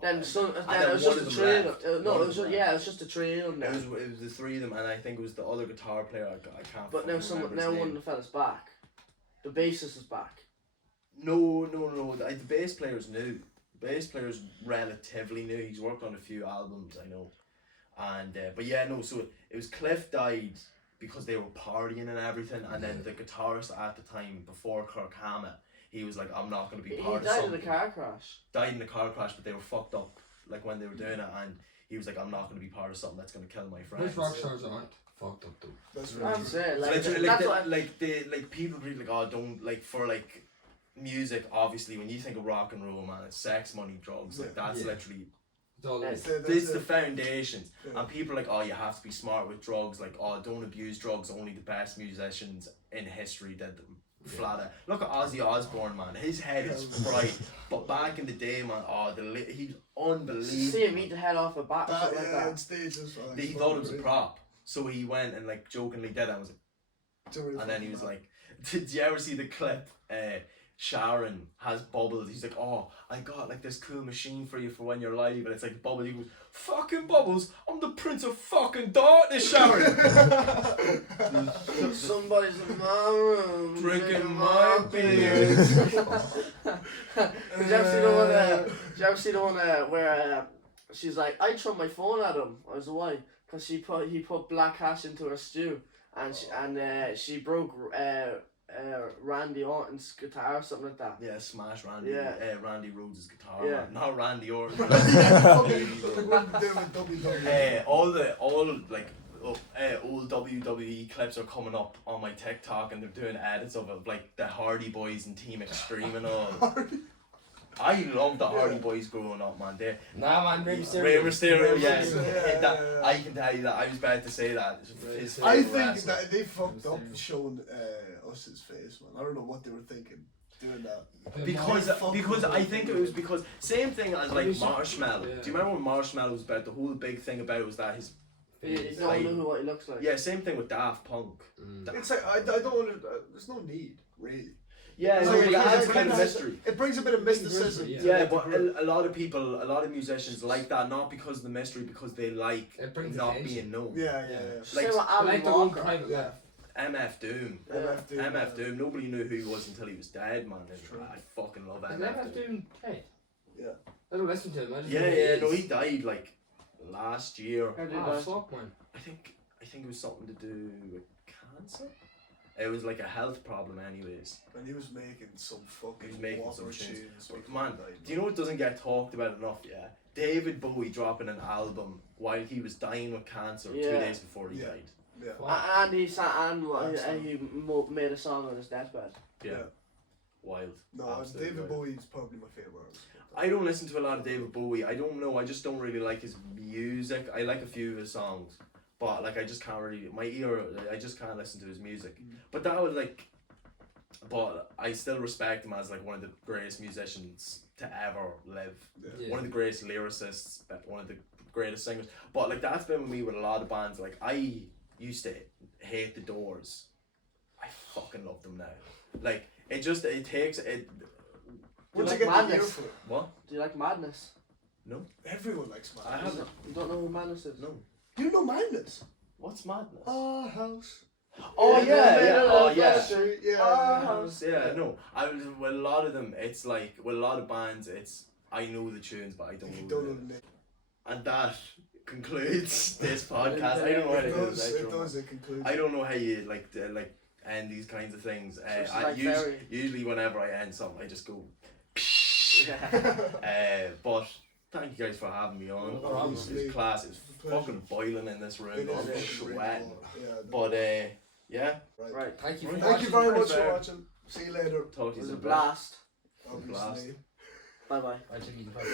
Then and some. Then then it was one just of the them three of left. them. No, One it of was them just, left. yeah, it was just the three of them. It Then. was the three of them, and I think it was the other guitar player. I can't. But now fucking remember his now name. one of the fellas back. The bassist is back. No. The bass player's new. The bass player's relatively new. He's worked on a few albums, I know. And but yeah, no. So it was Cliff died because they were partying and everything, and then the guitarist at the time, before Kirk Hammett, he was like, "I'm not going to be He part of died in something." a car crash. Died in a car crash, but they were fucked up like when they were doing it, and he was like, "I'm not going to be part of something that's going to kill my friends." Which rock stars aren't fucked up though? That's very That's true. it. So Like, literally, that's like, what. like they like people be like, "Oh, don't like for like music." Obviously, when you think of rock and roll, man, it's sex, money, drugs. Like that's Yeah. literally It's all Yes. it. it's the foundations. Yeah. And people are like, "Oh, you have to be smart with drugs." Like, "Oh, don't abuse drugs. Only the best musicians in history did them." Flat out. Look at Ozzy Osbourne, man. His head is fried. But back in the day, man, he's unbelievable. See him eat the head off a bat or That, something like yeah, that. on stage is fine. He thought it was a prop. So he went and like jokingly did it. I was like, and then he was like, did you ever see the clip? Sharon has bubbles. He's like, "Oh, I got like this cool machine for you for when you're live," and it's like bubbles. He goes, "Fucking bubbles! I'm the Prince of fucking Darkness, Sharon." Somebody's in my room Drinking my beer. Did you ever see the one? Did you ever see the one where she's like, "I threw my phone at him." I was like, "Why?" Because he put black hash into her stew, and she broke Randy Orton's guitar or something like that. Yeah, smash Randy. Yeah. Randy Rhodes' guitar. Yeah. Man. Not Randy Orton. All like old WWE clips are coming up on my TikTok, and they're doing edits of it, like the Hardy Boys and Team Extreme and all. I loved the Hardy Boys growing up, man. Nah, man, Rey Mysterio. Rey Mysterio, yeah. Yeah. I can tell you that. I was about to say that. His I favourite think wrestler. that they fucked up showing us his face, man. I don't know what they were thinking doing that. Because I think it was because same thing as like Marshmallow. Yeah. Do you remember when Marshmallow was about? The whole big thing about it was that his You don't know what he looks like. yeah, same thing with Daft Punk. It's like I don't want to. There's no need, really. Yeah, It's no, like, it adds it kind of has- mystery. It brings a bit of mysticism. Yeah. to Yeah, the but group. a lot of musicians like that, not because of the mystery, because they like It brings not attention. being known. Yeah. Same Like- with I Alan like the one Walker. private Yeah. life. MF Doom. Yeah. MF Doom, nobody knew who he was until he was dead, man. And True. I fucking love Is MF MF Doom. Doom dead? Yeah. I don't listen to him. I just Yeah, know who yeah, he no, is. he died like last year. How did Ah, that? fuck, man. I think it was something to do with cancer. It was like a health problem, anyways. And he was making some fucking He was making whopper some tunes. tunes. But before man, he died, do you know what doesn't get talked about enough? Yeah, David Bowie dropping an album while he was dying with cancer 2 Yeah. days before he Yeah. died. Yeah. And he made a song on his deathbed. Yeah, Yeah. wild. No, Absolutely David wild. Bowie's probably my favorite artist. I don't listen to a lot of David Bowie. I don't know. I just don't really like his music. I like a few of his songs, but like I just can't really. My ear. I just can't listen to his music. But that would like. But I still respect him as like one of the greatest musicians to ever live. Yeah. One of the greatest lyricists, one of the greatest singers. But like that's been with me with a lot of bands. Like I used to hate the Doors. I fucking love them now. Like it takes it. Where'd like you get the ear Madness? for it? What? Do you like Madness? Everyone likes I Madness. haven't. You don't know who Madness is? No. You know Madness? What's Madness? Our house. Oh yeah, yeah. Oh yeah. Street, yeah. Yeah, no. I was with a lot of them. It's like with a lot of bands. It's I know the tunes, but I don't You know. don't the know the name. And that concludes this podcast. I don't know how to It do does. this. It does. It concludes. I don't know how you like end these kinds of things. it's I like usually whenever I end something, I just go. Yeah. But thank you guys for having me on. No problem. It was class. It was Pleasure. fucking boiling in this room. It is I'm fucking sweating. really cool. Yeah, no. But yeah, Right. Right. Thank you for Thank Thank you watching. very much Fair. for watching. See you later. talk to It you was a soon. blast. Obviously. Blast. Bye bye. Watching me the podcast.